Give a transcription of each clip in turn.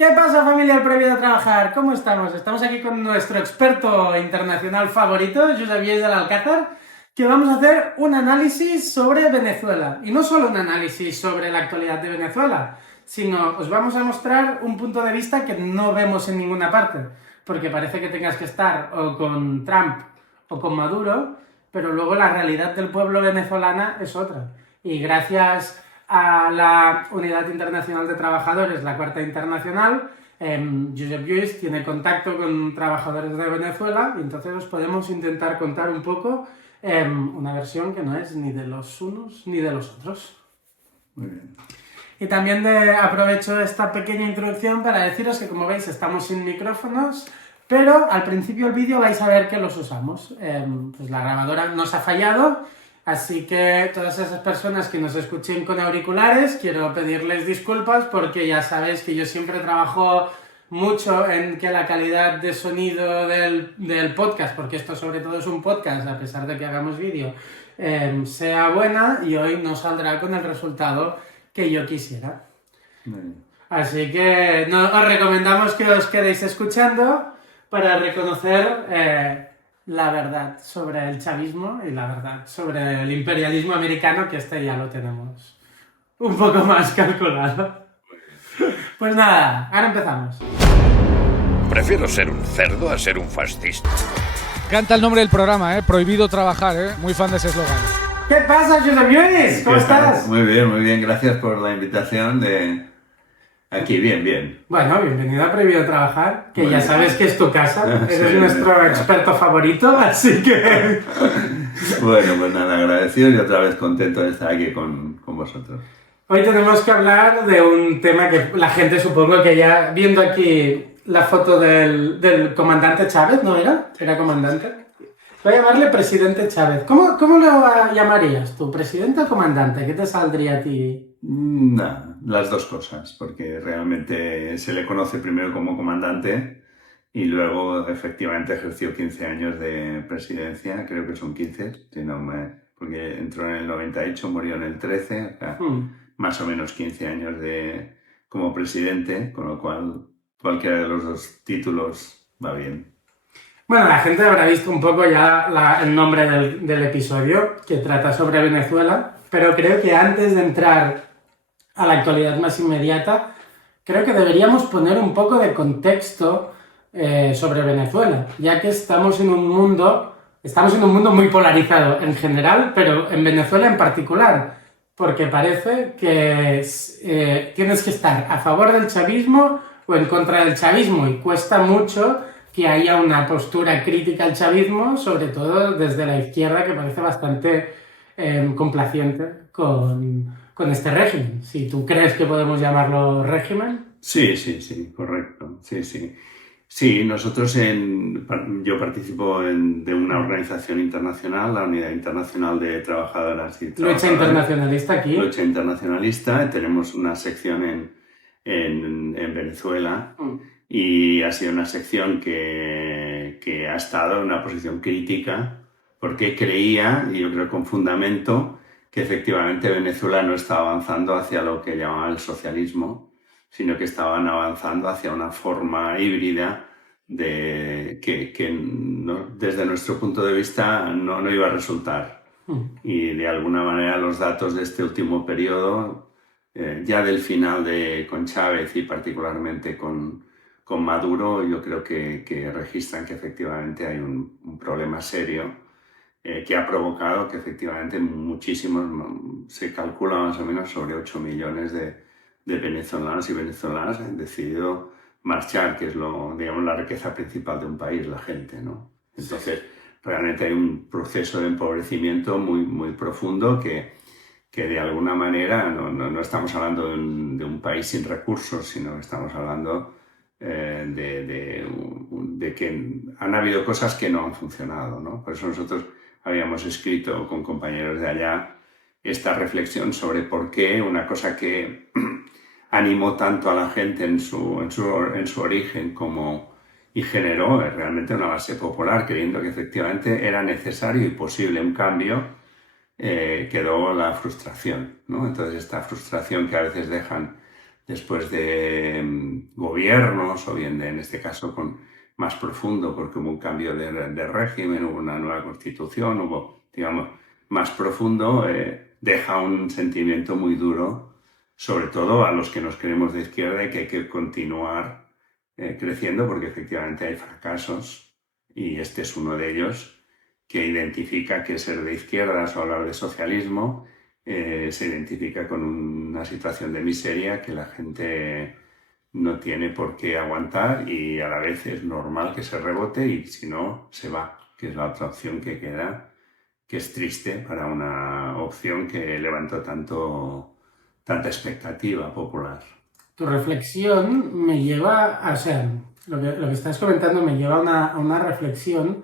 ¿Qué pasa, familia del Prohibido Trabajar? ¿Cómo estamos? Estamos aquí con nuestro experto internacional favorito, Josep Lluís de l'Alcázar, que vamos a hacer un análisis sobre Venezuela. Y no solo un análisis sobre la actualidad de Venezuela, sino os vamos a mostrar un punto de vista que no vemos en ninguna parte, porque parece que tengas que estar o con Trump o con Maduro, pero luego la realidad del pueblo venezolana es otra. Y gracias a la Unidad Internacional de Trabajadores, la Cuarta Internacional, Josep Lluís tiene contacto con trabajadores de Venezuela y entonces os podemos intentar contar un poco una versión que no es ni de los unos ni de los otros. Muy bien. Y también aprovecho esta pequeña introducción para deciros que, como veis, estamos sin micrófonos, pero al principio del vídeo vais a ver que los usamos. Pues la grabadora nos ha fallado, así que todas esas personas que nos escuchen con auriculares, quiero pedirles disculpas porque ya sabéis que yo siempre trabajo mucho en que la calidad de sonido del podcast, porque esto sobre todo es un podcast, a pesar de que hagamos vídeo, sea buena, y hoy no saldrá con el resultado que yo quisiera. Muy bien. Así que os recomendamos que os quedéis escuchando para reconocer la verdad sobre el chavismo y la verdad sobre el imperialismo americano, que este ya lo tenemos un poco más calculado. Pues nada, ahora empezamos. Prefiero ser un cerdo a ser un fascista. Canta el nombre del programa, Prohibido Trabajar, muy fan de ese eslogan. ¿Qué pasa, Josep Lluís? ¿Cómo ¿Qué tal? estás? Muy bien. Gracias por la invitación de aquí. Bien. Bueno, bienvenido a Prohibido Trabajar, que Muy ya bien. sabes que es tu casa, Sí. eres nuestro experto favorito, así que... Bueno, pues nada, agradecido y otra vez contento de estar aquí con vosotros. Hoy tenemos que hablar de un tema que la gente, supongo que ya viendo aquí la foto del comandante Chávez, ¿no era? ¿Era comandante? Voy a llamarle presidente Chávez. ¿Cómo lo llamarías tú? ¿Presidente o comandante? ¿Qué te saldría a ti? Nada, las dos cosas, porque realmente se le conoce primero como comandante y luego efectivamente ejerció 15 años de presidencia, creo que son 15, si no porque entró en el 98, murió en el 13, o sea, más o menos 15 años como presidente, con lo cual cualquiera de los dos títulos va bien. Bueno, la gente habrá visto un poco ya el nombre del episodio, que trata sobre Venezuela, pero creo que antes de entrar a la actualidad más inmediata, creo que deberíamos poner un poco de contexto sobre Venezuela, ya que estamos en un mundo muy polarizado en general, pero en Venezuela en particular, porque parece que tienes que estar a favor del chavismo o en contra del chavismo, y cuesta mucho que haya una postura crítica al chavismo, sobre todo desde la izquierda, que parece bastante complaciente con este régimen. Si tú crees que podemos llamarlo régimen. Sí, correcto. Sí, nosotros yo participo de una organización internacional, la Unidad Internacional de Trabajadoras y Trabajadores. Lucha internacionalista aquí. Lucha internacionalista. Tenemos una sección en Venezuela y ha sido una sección que ha estado en una posición crítica porque creía, y yo creo con fundamento, que efectivamente Venezuela no estaba avanzando hacia lo que llamaban el socialismo, sino que estaban avanzando hacia una forma híbrida que desde nuestro punto de vista no iba a resultar. Y de alguna manera los datos de este último periodo, ya del final con Chávez y particularmente con Maduro, yo creo que registran que efectivamente hay un problema serio que ha provocado que efectivamente muchísimos, se calcula más o menos sobre 8 millones de venezolanos y venezolanas han decidido marchar, que es la riqueza principal de un país, la gente, ¿no? Entonces, realmente hay un proceso de empobrecimiento muy profundo que de alguna manera no estamos hablando de un país sin recursos, sino que estamos hablando de que han habido cosas que no han funcionado, ¿no? Por eso nosotros habíamos escrito con compañeros de allá esta reflexión sobre por qué una cosa que animó tanto a la gente en su origen y generó realmente una base popular, creyendo que efectivamente era necesario y posible un cambio, quedó la frustración, ¿no? Entonces esta frustración que a veces dejan después de gobiernos, o bien en este caso más profundo, porque hubo un cambio de régimen, hubo una nueva constitución, hubo, digamos, más profundo, deja un sentimiento muy duro, sobre todo a los que nos creemos de izquierda, y que hay que continuar creciendo, porque efectivamente hay fracasos, y este es uno de ellos, que identifica que ser de izquierdas o hablar de socialismo se identifica con una situación de miseria que la gente no tiene por qué aguantar, y a la vez es normal que se rebote, y si no, se va, que es la otra opción que queda, que es triste para una opción que levantó tanta expectativa popular. Tu reflexión me lleva, o sea, lo que estás comentando me lleva a una reflexión,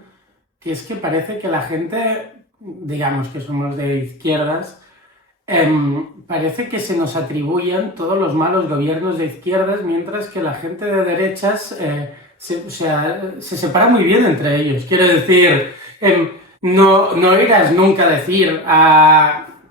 que es que parece que la gente, digamos que somos de izquierdas, parece que se nos atribuyen todos los malos gobiernos de izquierdas, mientras que la gente de derechas se separa muy bien entre ellos. Quiero decir, no irás nunca a decir,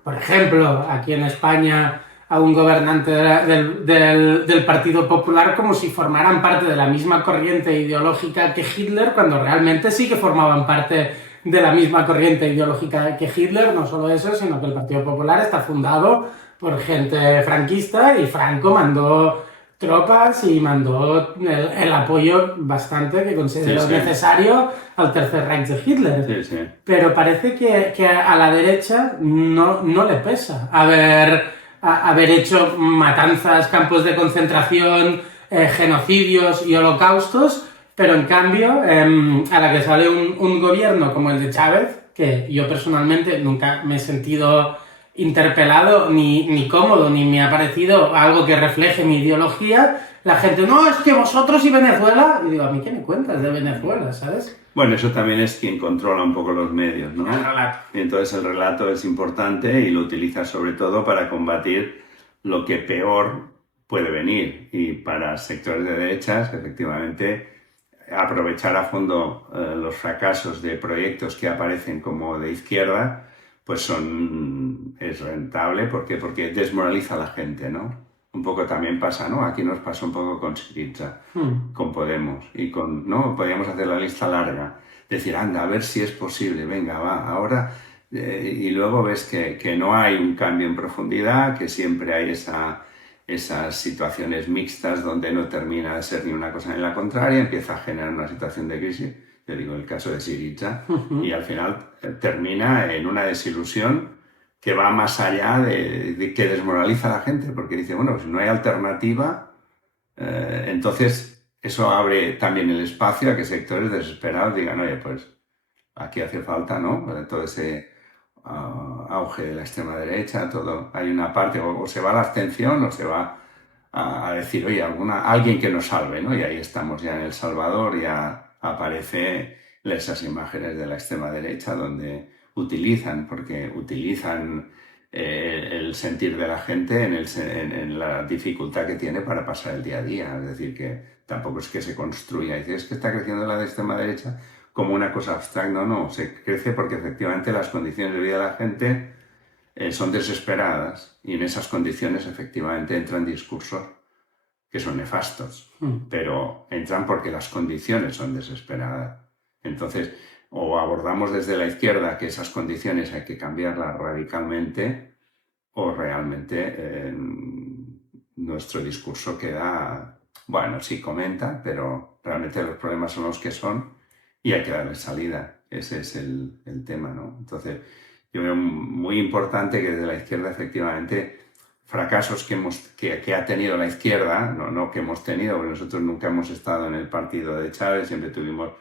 por ejemplo, aquí en España, a un gobernante del Partido Popular como si formaran parte de la misma corriente ideológica que Hitler, cuando realmente sí que formaban parte de la misma corriente ideológica que Hitler. No solo eso, sino que el Partido Popular está fundado por gente franquista, y Franco mandó tropas y mandó el apoyo bastante que consideró necesario al Tercer Reich de Hitler. Sí, sí. Pero parece que a la derecha no le pesa haber hecho matanzas, campos de concentración, genocidios y holocaustos, pero en cambio, a la que sale un gobierno como el de Chávez, que yo personalmente nunca me he sentido interpelado ni cómodo, ni me ha parecido algo que refleje mi ideología, la gente, no, es que vosotros y Venezuela, y digo, ¿a mí qué me cuentas de Venezuela, sabes? Bueno, eso también es quien controla un poco los medios, ¿no? El relato. Entonces el relato es importante, y lo utiliza sobre todo para combatir lo que peor puede venir, y para sectores de derechas, efectivamente, aprovechar a fondo los fracasos de proyectos que aparecen como de izquierda, pues es rentable. ¿Por qué? Porque desmoraliza a la gente, ¿no? Un poco también pasa, ¿no? Aquí nos pasa un poco con Syriza, con Podemos, y ¿no? Podríamos hacer la lista larga, decir, anda, a ver si es posible, venga, va, ahora, y luego ves que no hay un cambio en profundidad, que siempre hay esas situaciones mixtas donde no termina de ser ni una cosa ni la contraria, empieza a generar una situación de crisis, yo digo el caso de Syriza, y al final termina en una desilusión que va más allá de que desmoraliza a la gente, porque dice, bueno, si no hay alternativa, entonces eso abre también el espacio a que sectores desesperados digan, oye, pues aquí hace falta, ¿no? Todo ese auge de la extrema derecha, todo, hay una parte, o se va a la abstención, o se va a decir, oye, alguien que nos salve, ¿no? Y ahí estamos ya en El Salvador, ya aparecen esas imágenes de la extrema derecha donde utilizan el sentir de la gente en la dificultad que tiene para pasar el día a día. Es decir, que tampoco es que se construya, es que está creciendo la extrema derecha como una cosa abstracta. No, se crece porque efectivamente las condiciones de vida de la gente son desesperadas, y en esas condiciones efectivamente entran discursos que son nefastos, pero entran porque las condiciones son desesperadas. Entonces, o abordamos desde la izquierda que esas condiciones hay que cambiarlas radicalmente, o realmente nuestro discurso queda, bueno, sí comenta, pero realmente los problemas son los que son y hay que darle salida. Ese es el tema, ¿no? Entonces, yo veo muy importante que desde la izquierda, efectivamente, fracasos que ha tenido la izquierda, no que hemos tenido, porque nosotros nunca hemos estado en el partido de Chávez, siempre tuvimos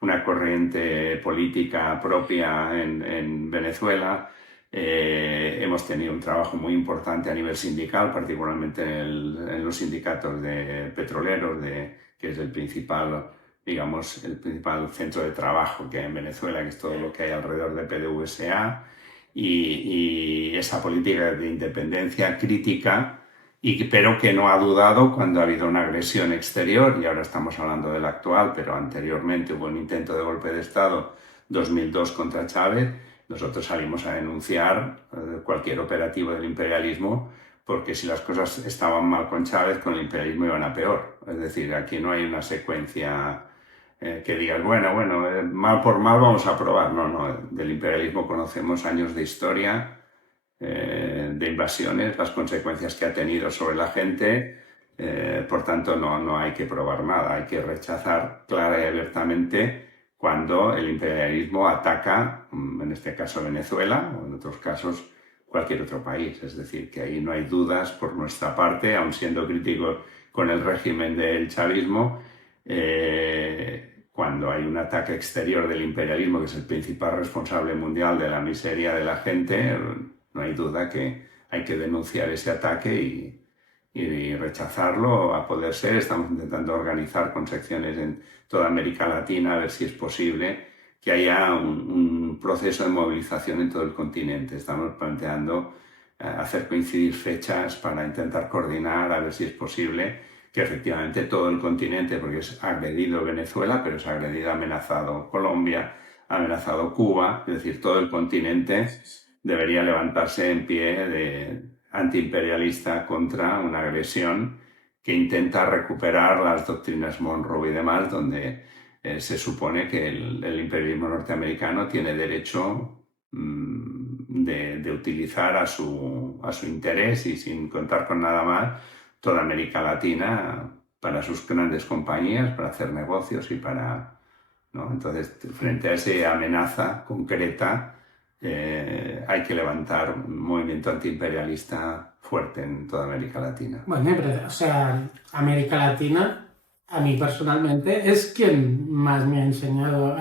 una corriente política propia en Venezuela. Hemos tenido un trabajo muy importante a nivel sindical, particularmente en los sindicatos de petroleros, que es el principal centro de trabajo que hay en Venezuela, que es todo lo que hay alrededor de PDVSA, y esa política de independencia crítica, pero que no ha dudado cuando ha habido una agresión exterior, y ahora estamos hablando del actual, pero anteriormente hubo un intento de golpe de Estado 2002 contra Chávez. Nosotros salimos a denunciar cualquier operativo del imperialismo porque si las cosas estaban mal con Chávez, con el imperialismo iban a peor. Es decir, aquí no hay una secuencia que digas, bueno, mal por mal vamos a probar. No, del imperialismo conocemos años de historia, de invasiones, las consecuencias que ha tenido sobre la gente. Por tanto, no hay que probar nada, hay que rechazar clara y abiertamente cuando el imperialismo ataca, en este caso Venezuela, o en otros casos cualquier otro país. Es decir, que ahí no hay dudas por nuestra parte, aun siendo críticos con el régimen del chavismo, cuando hay un ataque exterior del imperialismo, que es el principal responsable mundial de la miseria de la gente, no hay duda que hay que denunciar ese ataque y rechazarlo a poder ser. Estamos intentando organizar con secciones en toda América Latina a ver si es posible que haya un proceso de movilización en todo el continente. Estamos planteando hacer coincidir fechas para intentar coordinar a ver si es posible que efectivamente todo el continente, porque es agredido Venezuela, pero es agredido, amenazado Colombia, amenazado Cuba, es decir, todo el continente debería levantarse en pie de antiimperialista contra una agresión que intenta recuperar las doctrinas Monroe y demás, donde se supone que el imperialismo norteamericano tiene derecho de utilizar a su interés y sin contar con nada más toda América Latina para sus grandes compañías, para hacer negocios y para... ¿no? Entonces, frente a esa amenaza concreta, hay que levantar un movimiento antiimperialista fuerte en toda América Latina. Bueno, pero, o sea, América Latina, a mí personalmente, es quien más me ha enseñado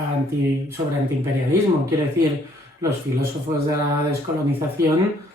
sobre antiimperialismo. Quiero decir, los filósofos de la descolonización,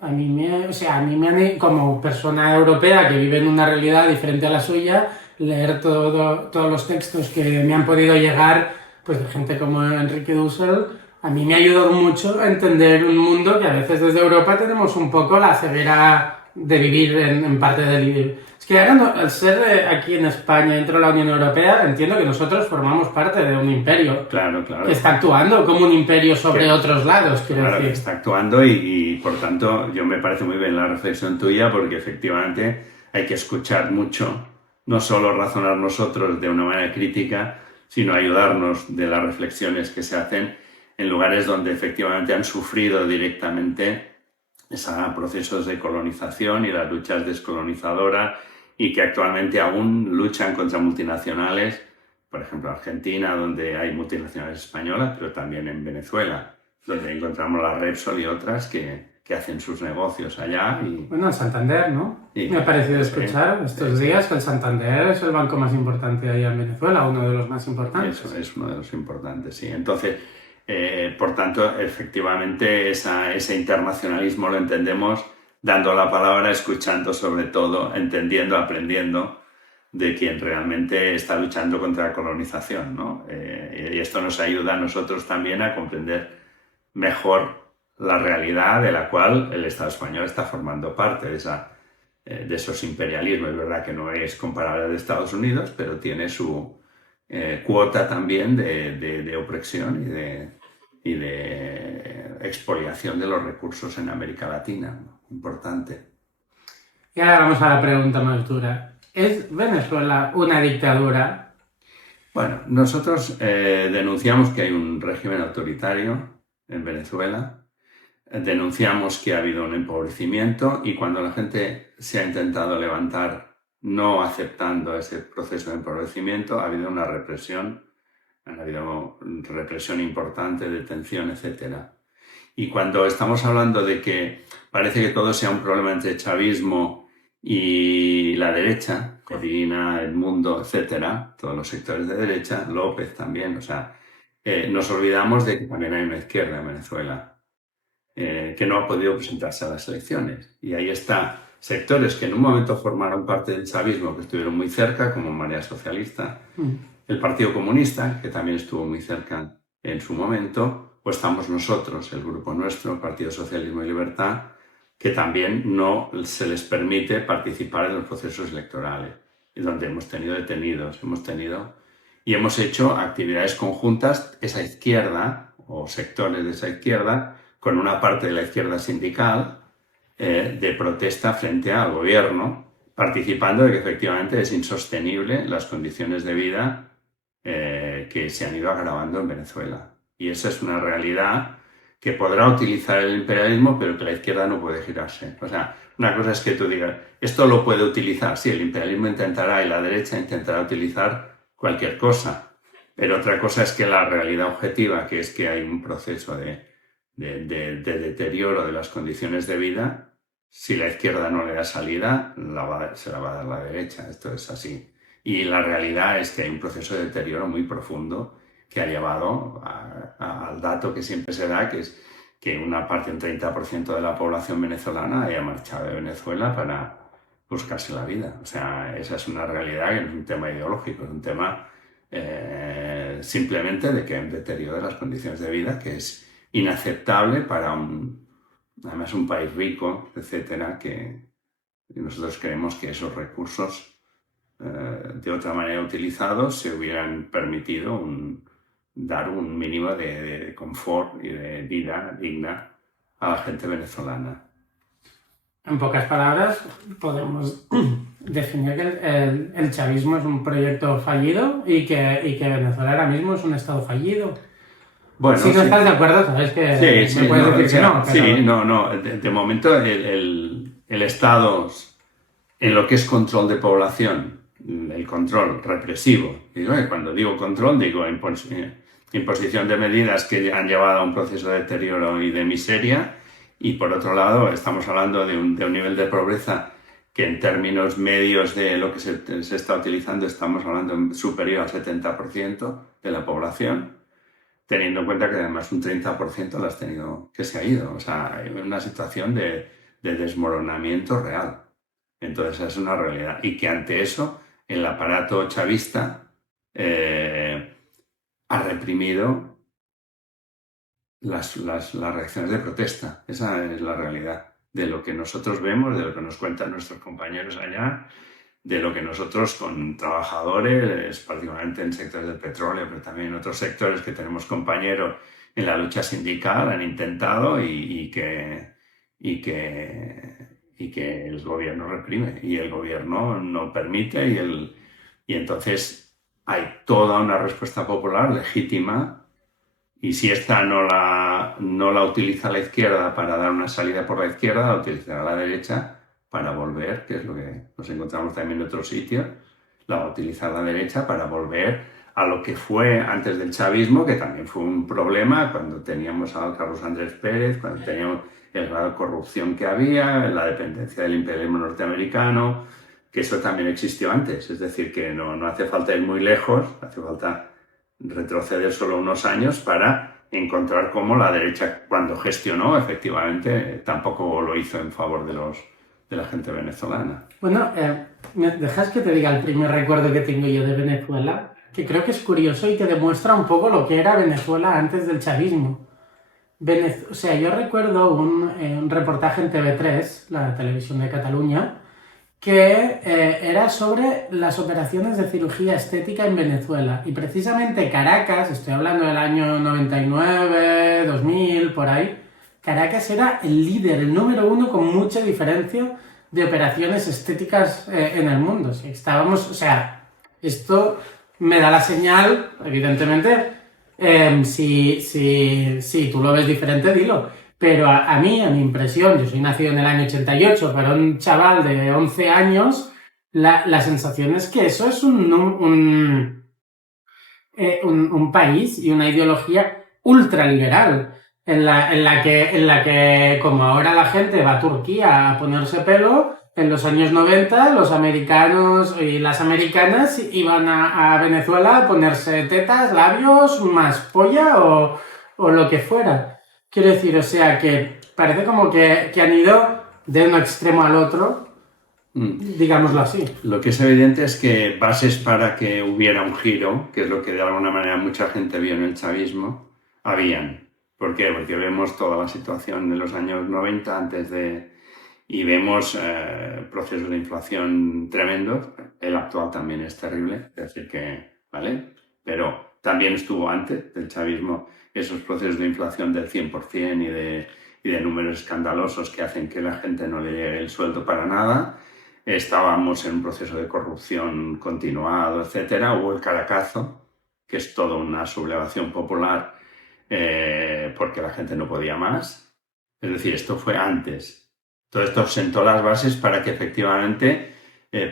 a mí me han, como persona europea que vive en una realidad diferente a la suya, leer todos los textos que me han podido llegar, pues de gente como Enrique Dussel, a mí me ha ayudado mucho a entender un mundo que a veces desde Europa tenemos un poco la ceguera de vivir en parte de vivir. Es que ahora, al ser aquí en España, dentro de la Unión Europea, entiendo que nosotros formamos parte de un imperio. Claro. Que está actuando como un imperio sobre otros lados, quiero decir. Que está actuando y por tanto, yo me parece muy bien la reflexión tuya, porque efectivamente hay que escuchar mucho, no solo razonar nosotros de una manera crítica, sino ayudarnos de las reflexiones que se hacen en lugares donde efectivamente han sufrido directamente esos procesos de colonización y las luchas descolonizadoras, y que actualmente aún luchan contra multinacionales, por ejemplo Argentina, donde hay multinacionales españolas, pero también en Venezuela, donde encontramos la Repsol y otras que hacen sus negocios allá. Bueno, en Santander, ¿no? Me ha parecido escuchar estos días que el Santander es el banco más importante allá en Venezuela, uno de los más importantes. Eso es uno de los importantes, sí. Entonces, por tanto, efectivamente, ese internacionalismo lo entendemos dando la palabra, escuchando sobre todo, entendiendo, aprendiendo de quien realmente está luchando contra la colonización, ¿no? Y esto nos ayuda a nosotros también a comprender mejor la realidad de la cual el Estado español está formando parte de esos imperialismos. Es verdad que no es comparable al de Estados Unidos, pero tiene su cuota también de opresión y de expoliación de los recursos en América Latina, ¿no? Importante. Y ahora vamos a la pregunta más dura. ¿Es Venezuela una dictadura? Bueno, nosotros denunciamos que hay un régimen autoritario en Venezuela, denunciamos que ha habido un empobrecimiento, y cuando la gente se ha intentado levantar no aceptando ese proceso de empobrecimiento, ha habido una represión, ha habido represión importante, detención, etc. Y cuando estamos hablando de que parece que todo sea un problema entre chavismo y la derecha, Medina, El Mundo, etc., todos los sectores de derecha, López también, o sea, nos olvidamos de que también hay una izquierda en Venezuela que no ha podido presentarse a las elecciones. Y ahí está sectores que en un momento formaron parte del chavismo, que estuvieron muy cerca, como Marea Socialista, el Partido Comunista, que también estuvo muy cerca en su momento, o estamos nosotros, el grupo nuestro, Partido Socialismo y Libertad, que también no se les permite participar en los procesos electorales, y donde hemos tenido detenidos, y hemos hecho actividades conjuntas, esa izquierda, o sectores de esa izquierda, con una parte de la izquierda sindical, de protesta frente al gobierno, participando de que efectivamente es insostenible las condiciones de vida que se han ido agravando en Venezuela. Y esa es una realidad que podrá utilizar el imperialismo, pero que la izquierda no puede girarse. O sea, una cosa es que tú digas, esto lo puede utilizar, sí, el imperialismo intentará y la derecha intentará utilizar cualquier cosa, pero otra cosa es que la realidad objetiva, que es que hay un proceso de deterioro de las condiciones de vida, si la izquierda no le da salida, se la va a dar la derecha. Esto es así. Y la realidad es que hay un proceso de deterioro muy profundo que ha llevado al dato que siempre se da, que es que una parte, un 30% de la población venezolana haya marchado de Venezuela para buscarse la vida. O sea, esa es una realidad que no es un tema ideológico, es un tema simplemente de que hay un deterioro de las condiciones de vida que es inaceptable para además un país rico, etcétera, que nosotros creemos que esos recursos de otra manera utilizados se hubieran permitido dar un mínimo de confort y de vida digna a la gente venezolana. En pocas palabras, podemos definir que el chavismo es un proyecto fallido y que Venezuela ahora mismo es un estado fallido. Bueno, si no estás de acuerdo, sabes que sí, me puedes no, decir que no. Pero... Sí, no. De momento el Estado, en lo que es control de población, el control represivo, y cuando digo control, digo imposición de medidas que han llevado a un proceso de deterioro y de miseria, y por otro lado estamos hablando de un nivel de pobreza que en términos medios de lo que se está utilizando estamos hablando superior al 70% de la población, teniendo en cuenta que además un 30% lo has tenido que se ha ido. O sea, hay una situación de desmoronamiento real. Entonces es una realidad. Y que ante eso el aparato chavista ha reprimido las reacciones de protesta. Esa es la realidad de lo que nosotros vemos, de lo que nos cuentan nuestros compañeros allá, de lo que nosotros con trabajadores, particularmente en sectores del petróleo, pero también en otros sectores que tenemos compañeros en la lucha sindical, han intentado y que el gobierno reprime y el gobierno no permite y entonces hay toda una respuesta popular legítima y si esta no la utiliza la izquierda para dar una salida por la izquierda, la utilizará la derecha para volver, que es lo que nos encontramos también en otros sitios, la va a utilizar la derecha para volver a lo que fue antes del chavismo, que también fue un problema cuando teníamos a Carlos Andrés Pérez, cuando teníamos el grado de corrupción que había, la dependencia del imperialismo norteamericano, que eso también existió antes. Es decir, que no hace falta ir muy lejos, hace falta retroceder solo unos años para encontrar cómo la derecha, cuando gestionó, efectivamente, tampoco lo hizo en favor de la gente venezolana. Bueno, ¿me dejas que te diga el primer recuerdo que tengo yo de Venezuela? Que creo que es curioso y que demuestra un poco lo que era Venezuela antes del chavismo. O sea, yo recuerdo un reportaje en TV3, la televisión de Cataluña, que era sobre las operaciones de cirugía estética en Venezuela. Y precisamente Caracas, estoy hablando del año 99, 2000, por ahí, Caracas era el líder, el número uno con mucha diferencia de operaciones estéticas en el mundo. Si estábamos, o sea, esto me da la señal, evidentemente, si tú lo ves diferente, dilo. Pero a mí, a mi impresión, yo soy nacido en el año 88, para un chaval de 11 años, la sensación es que eso es un país y una ideología ultraliberal, en la que, como ahora la gente va a Turquía a ponerse pelo, en los años 90 los americanos y las americanas iban a Venezuela a ponerse tetas, labios, más polla o lo que fuera. Quiero decir, o sea, que parece como que han ido de un extremo al otro, digámoslo así. Lo que es evidente es que bases para que hubiera un giro, que es lo que de alguna manera mucha gente vio en el chavismo, habían. ¿Por qué? Porque vemos toda la situación de los años 90 y vemos procesos de inflación tremendos. El actual también es terrible, es decir que, ¿vale? Pero también estuvo antes del chavismo esos procesos de inflación del 100% y de números escandalosos que hacen que la gente no le llegue el sueldo para nada. Estábamos en un proceso de corrupción continuado, etcétera. Hubo el Caracazo, que es toda una sublevación popular porque la gente no podía más. Es decir, esto fue antes. Todo esto sentó las bases para que efectivamente,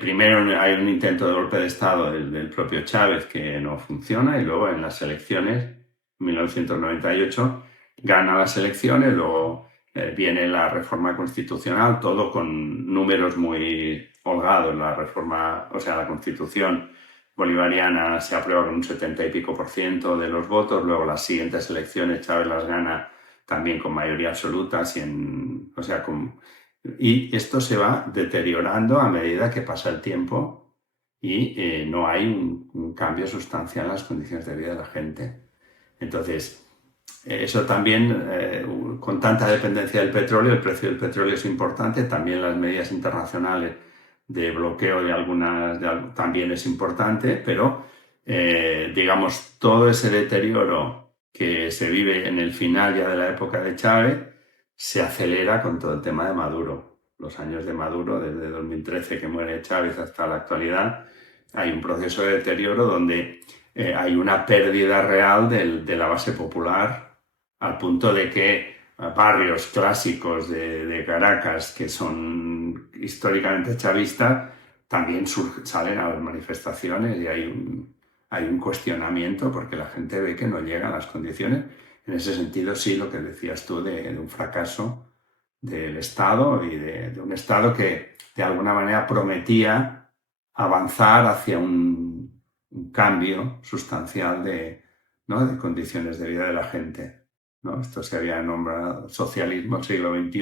primero hay un intento de golpe de Estado del propio Chávez que no funciona, y luego en las elecciones, en 1998, gana las elecciones, luego viene la reforma constitucional, todo con números muy holgados. La reforma, o sea, la Constitución bolivariana se aprueba con un 70 y pico % de los votos, luego las siguientes elecciones Chávez las gana también con mayoría absoluta, y esto se va deteriorando a medida que pasa el tiempo y no hay un cambio sustancial en las condiciones de vida de la gente. Entonces, eso también, con tanta dependencia del petróleo, el precio del petróleo es importante, también las medidas internacionales de bloqueo también es importante, pero digamos, todo ese deterioro que se vive en el final ya de la época de Chávez se acelera con todo el tema de Maduro. Los años de Maduro, desde 2013 que muere Chávez hasta la actualidad, hay un proceso de deterioro donde hay una pérdida real de la base popular, al punto de que barrios clásicos de Caracas, que son históricamente chavistas, también salen a las manifestaciones, y hay un cuestionamiento porque la gente ve que no llegan las condiciones. En ese sentido, sí, lo que decías tú de un fracaso del Estado, y de un Estado que de alguna manera prometía avanzar hacia un cambio sustancial de condiciones de vida de la gente, ¿no? Esto se había nombrado socialismo del siglo XXI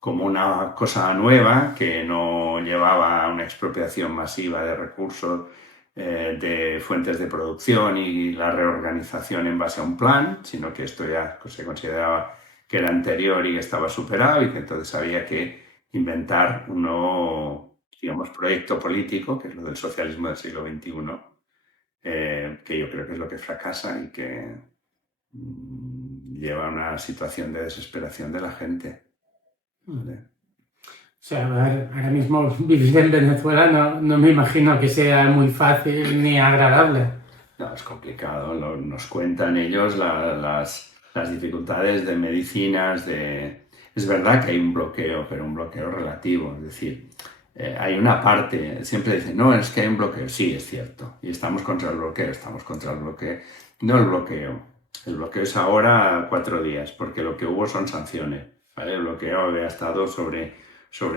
como una cosa nueva que no llevaba a una expropiación masiva de recursos, de fuentes de producción y la reorganización en base a un plan, sino que esto ya se consideraba que era anterior y que estaba superado, y que entonces había que inventar un nuevo, digamos, proyecto político, que es lo del socialismo del siglo XXI, que yo creo que es lo que fracasa y que lleva a una situación de desesperación de la gente. ¿Vale? O sea, ahora mismo vivir en Venezuela no me imagino que sea muy fácil ni agradable. No, es complicado. Nos cuentan ellos las dificultades de medicinas. Es verdad que hay un bloqueo, pero un bloqueo relativo. Es decir, hay una parte, siempre dicen, no, es que hay un bloqueo. Sí, es cierto. Y estamos contra el bloqueo, No el bloqueo. El bloqueo es ahora 4 días, porque lo que hubo son sanciones, ¿vale? El bloqueo había estado sobre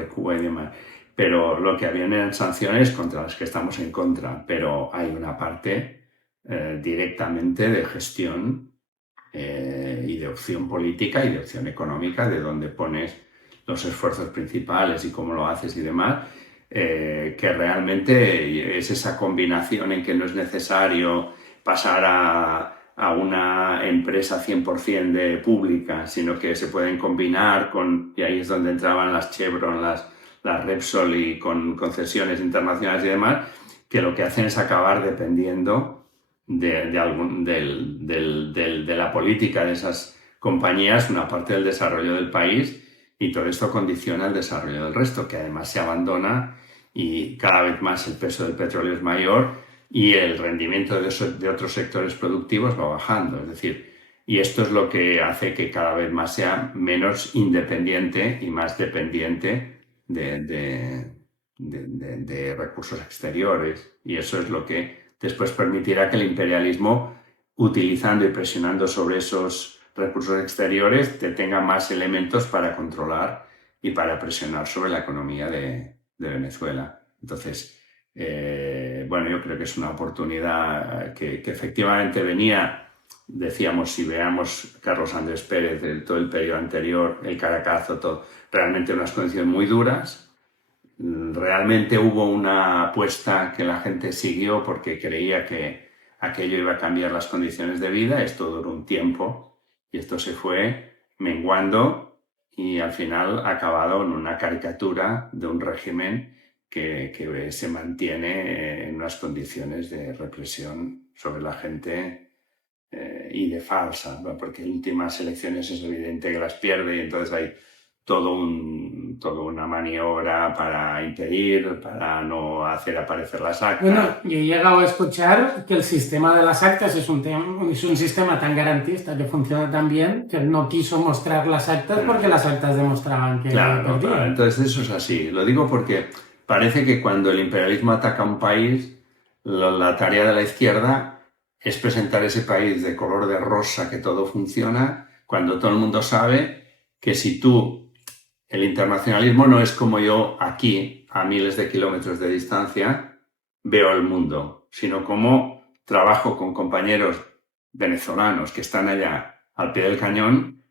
Cuba y demás. Pero lo que habían eran sanciones contra las que estamos en contra. Pero hay una parte directamente de gestión y de opción política y de opción económica, de dónde pones los esfuerzos principales y cómo lo haces y demás, que realmente es esa combinación en que no es necesario pasar a una empresa 100% pública, sino que se pueden combinar y ahí es donde entraban las Chevron, las Repsol, y con concesiones internacionales y demás, que lo que hacen es acabar dependiendo de la política de esas compañías, una parte del desarrollo del país, y todo esto condiciona el desarrollo del resto, que además se abandona, y cada vez más el peso del petróleo es mayor y el rendimiento de otros sectores productivos va bajando. Es decir, y esto es lo que hace que cada vez más sea menos independiente y más dependiente de recursos exteriores, y eso es lo que después permitirá que el imperialismo, utilizando y presionando sobre esos recursos exteriores, tenga más elementos para controlar y para presionar sobre la economía de Venezuela. Entonces, yo creo que es una oportunidad que efectivamente venía, decíamos, si veamos Carlos Andrés Pérez, todo el periodo anterior, el Caracazo, todo, realmente unas condiciones muy duras. Realmente hubo una apuesta que la gente siguió porque creía que aquello iba a cambiar las condiciones de vida. Esto duró un tiempo y esto se fue menguando, y al final ha acabado en una caricatura de un régimen que se mantiene en unas condiciones de represión sobre la gente y de falsa, ¿no? Porque en últimas elecciones es evidente que las pierde y entonces hay toda una maniobra para impedir, para no hacer aparecer las actas. Bueno, yo he llegado a escuchar que el sistema de las actas es un sistema tan garantista que funciona tan bien que no quiso mostrar las actas porque las actas demostraban que Claro, perdía. claro, entonces eso es así. Lo digo porque parece que cuando el imperialismo ataca a un país, la tarea de la izquierda es presentar ese país de color de rosa, que todo funciona, cuando todo el mundo sabe que si el internacionalismo no es como yo aquí, a miles de kilómetros de distancia, veo el mundo, sino como trabajo con compañeros venezolanos que están allá al pie del cañón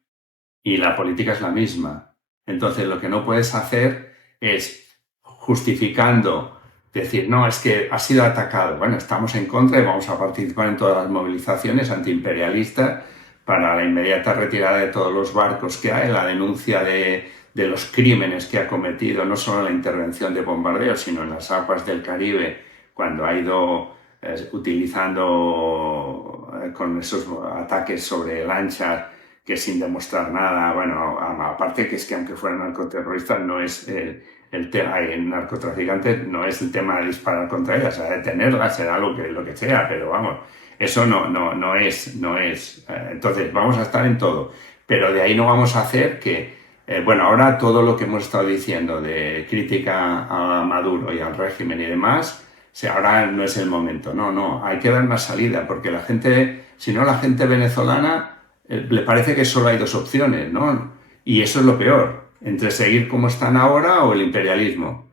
y la política es la misma. Entonces lo que no puedes hacer es justificando, decir, no, es que ha sido atacado. Bueno, estamos en contra y vamos a participar en todas las movilizaciones antiimperialistas para la inmediata retirada de todos los barcos que hay, la denuncia de los crímenes que ha cometido, no solo en la intervención de bombardeo, sino en las aguas del Caribe, cuando ha ido utilizando con esos ataques sobre lanchas que sin demostrar nada, bueno, aparte que es que aunque fueran narcoterroristas no es el tema, en narcotraficantes no es el tema de disparar contra ellas, o sea, detenerlas será lo que sea, pero vamos, eso no es. Entonces vamos a estar en todo, pero de ahí no vamos a hacer que, bueno, ahora todo lo que hemos estado diciendo de crítica a Maduro y al régimen y demás, ahora no es el momento, no, hay que dar una salida, porque la gente, si no la gente venezolana le parece que solo hay dos opciones, ¿no? Y eso es lo peor, entre seguir como están ahora o el imperialismo.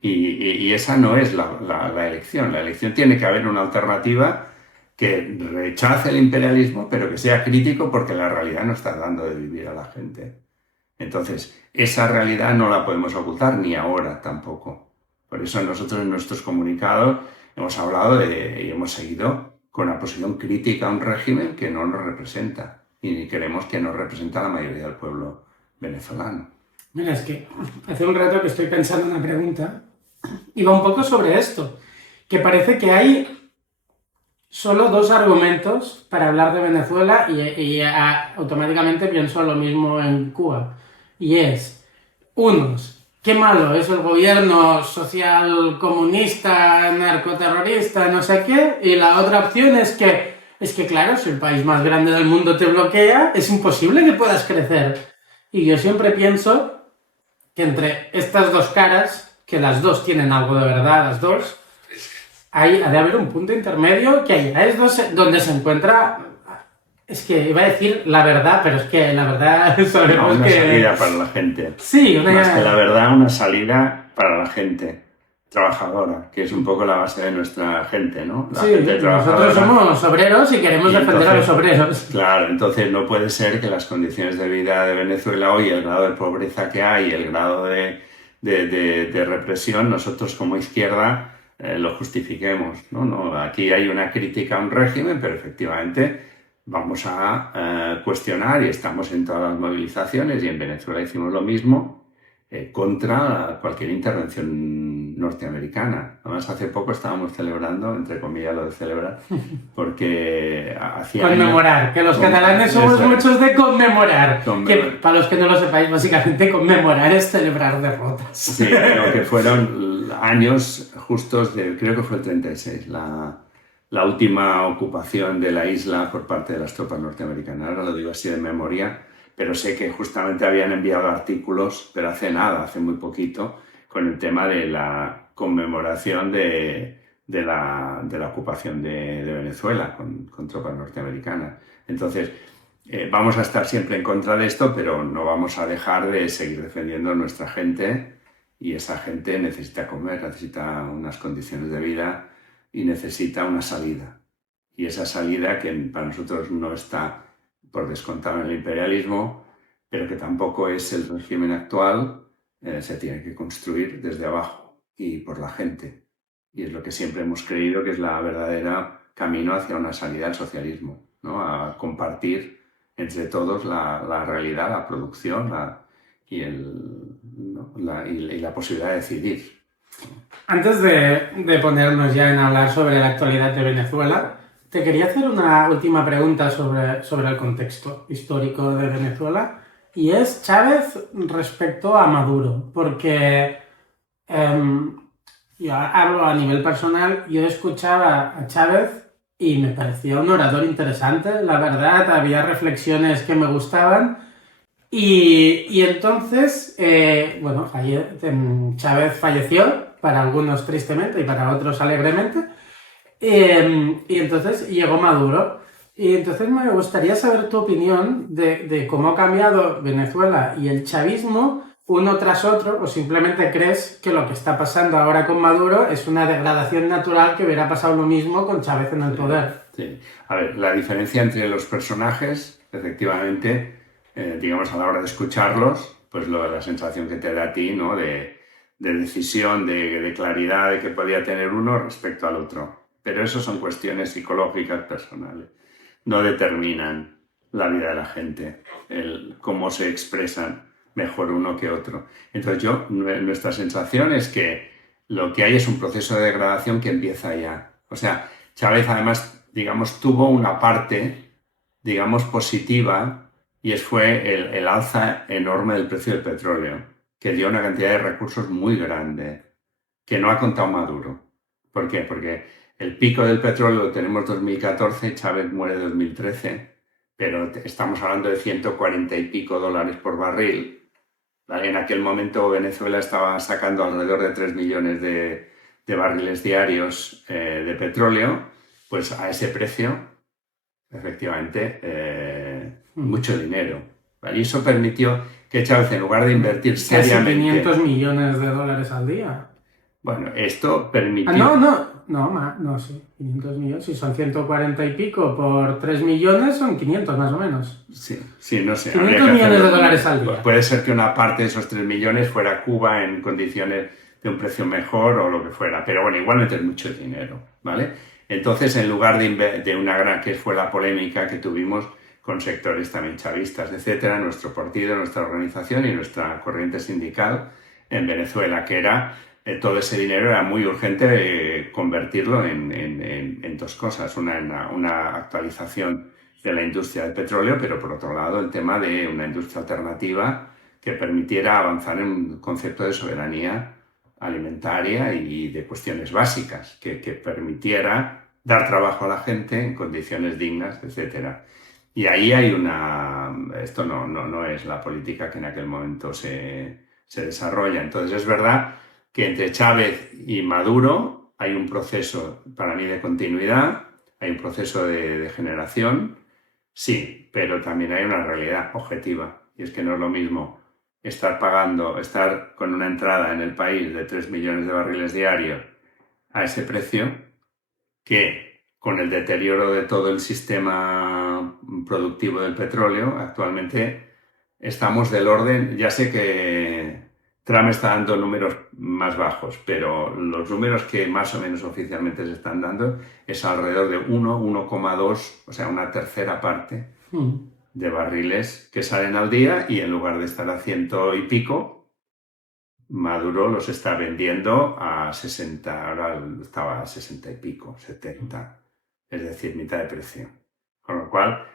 Y esa no es la elección. La elección tiene que haber una alternativa que rechace el imperialismo, pero que sea crítico porque la realidad no está dando de vivir a la gente. Entonces, esa realidad no la podemos ocultar, ni ahora tampoco. Por eso nosotros en nuestros comunicados hemos hablado y hemos seguido con una posición crítica a un régimen que no nos representa y queremos que nos representa a la mayoría del pueblo venezolano. Mira, es que hace un rato que estoy pensando en una pregunta y va un poco sobre esto, que parece que hay solo dos argumentos para hablar de Venezuela y automáticamente pienso lo mismo en Cuba. Y es, unos, qué malo es el gobierno social comunista, narcoterrorista, no sé qué, y la otra opción es que claro, si el país más grande del mundo te bloquea, es imposible que puedas crecer. Y yo siempre pienso que entre estas dos caras, que las dos tienen algo de verdad, las dos, ha de haber un punto intermedio que ahí es donde se encuentra, es que iba a decir la verdad, pero es que la verdad sabemos una que... salida para la gente. Sí, más que la verdad, una salida para la gente trabajadora, que es un poco la base de nuestra gente, ¿no? La gente nosotros somos obreros y queremos defender a los obreros. Claro, entonces no puede ser que las condiciones de vida de Venezuela hoy, el grado de pobreza que hay, el grado de represión, nosotros como izquierda lo justifiquemos, ¿no? Aquí hay una crítica a un régimen, pero efectivamente vamos a cuestionar y estamos en todas las movilizaciones y en Venezuela hicimos lo mismo contra cualquier intervención norteamericana. Además, hace poco estábamos celebrando, entre comillas lo de celebrar, porque hacía conmemorar, años, que los catalanes somos muchos de conmemorar. Que para los que no lo sepáis, básicamente conmemorar es celebrar derrotas. Sí, pero que fueron años justos creo que fue el 36, la última ocupación de la isla por parte de las tropas norteamericanas. Ahora lo digo así de memoria, pero sé que justamente habían enviado artículos, pero hace muy poquito, con el tema de la conmemoración de la ocupación de Venezuela con tropas norteamericanas. Entonces, vamos a estar siempre en contra de esto, pero no vamos a dejar de seguir defendiendo a nuestra gente, y esa gente necesita comer, necesita unas condiciones de vida y necesita una salida. Y esa salida, que para nosotros no está por descontado en el imperialismo, pero que tampoco es el régimen actual, se tiene que construir desde abajo y por la gente. Y es lo que siempre hemos creído que es la verdadera camino hacia una salida al socialismo, ¿no? A compartir entre todos la realidad, la producción y la posibilidad de decidir. Antes de ponernos ya en hablar sobre la actualidad de Venezuela, Te quería hacer una última pregunta sobre el contexto histórico de Venezuela y es Chávez respecto a Maduro, porque yo hablo a nivel personal, yo escuchaba a Chávez y me parecía un orador interesante, la verdad, había reflexiones que me gustaban y entonces, bueno, Chávez falleció, para algunos tristemente y para otros alegremente, y entonces llegó Maduro. Y entonces me gustaría saber tu opinión de cómo ha cambiado Venezuela y el chavismo uno tras otro, o simplemente crees que lo que está pasando ahora con Maduro es una degradación natural, que hubiera pasado lo mismo con Chávez en el poder. Sí. A ver, la diferencia entre los personajes, efectivamente, digamos, a la hora de escucharlos, pues la sensación que te da a ti, ¿no? De decisión, de claridad de que podía tener uno respecto al otro. Pero eso son cuestiones psicológicas personales. No determinan la vida de la gente, cómo se expresan mejor uno que otro. Entonces nuestra sensación es que lo que hay es un proceso de degradación que empieza ya. O sea, Chávez además, digamos, tuvo una parte, digamos, positiva, y fue el alza enorme del precio del petróleo, que dio una cantidad de recursos muy grande, que no ha contado Maduro. ¿Por qué? Porque el pico del petróleo lo tenemos 2014, Chávez muere en 2013, pero estamos hablando de 140 y pico dólares por barril. ¿Vale? En aquel momento Venezuela estaba sacando alrededor de 3 millones de barriles diarios de petróleo, pues a ese precio, efectivamente, mucho dinero. ¿Vale? Y eso permitió que Chávez, en lugar de invertir seriamente... Casi 500 millones de dólares al día. Bueno, esto permitió... No, sí, 500 millones, si son 140 y pico por 3 millones, son 500 más o menos. Sí, no sé. 500 millones de dólares al día. Puede ser que una parte de esos 3 millones fuera Cuba en condiciones de un precio mejor o lo que fuera, pero bueno, igualmente es mucho dinero, ¿vale? Entonces, en lugar de una gran, que fue la polémica que tuvimos con sectores también chavistas, etcétera, nuestro partido, nuestra organización y nuestra corriente sindical en Venezuela, que era... todo ese dinero era muy urgente convertirlo en dos cosas. Una actualización de la industria del petróleo, pero por otro lado el tema de una industria alternativa que permitiera avanzar en un concepto de soberanía alimentaria y de cuestiones básicas, que permitiera dar trabajo a la gente en condiciones dignas, etc. Y ahí hay esto no es la política que en aquel momento se desarrolla. Entonces es verdad que entre Chávez y Maduro hay un proceso, para mí, de continuidad, hay un proceso de generación, sí, pero también hay una realidad objetiva, y es que no es lo mismo estar con una entrada en el país de 3 millones de barriles diarios a ese precio, que con el deterioro de todo el sistema productivo del petróleo, actualmente estamos del orden, ya sé que Trump está dando números más bajos, pero los números que más o menos oficialmente se están dando es alrededor de 1,2, o sea, una tercera parte de barriles que salen al día, y en lugar de estar a 100 y pico, Maduro los está vendiendo a 60, ahora estaba a 60 y pico, 70, es decir, mitad de precio. Con lo cual,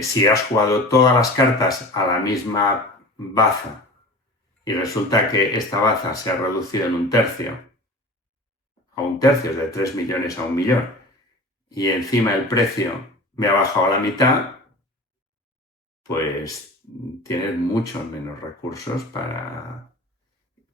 si has jugado todas las cartas a la misma baza, y resulta que esta baza se ha reducido en un tercio, es de 3 millones a 1 millón, y encima el precio me ha bajado a la mitad, pues tienes muchos menos recursos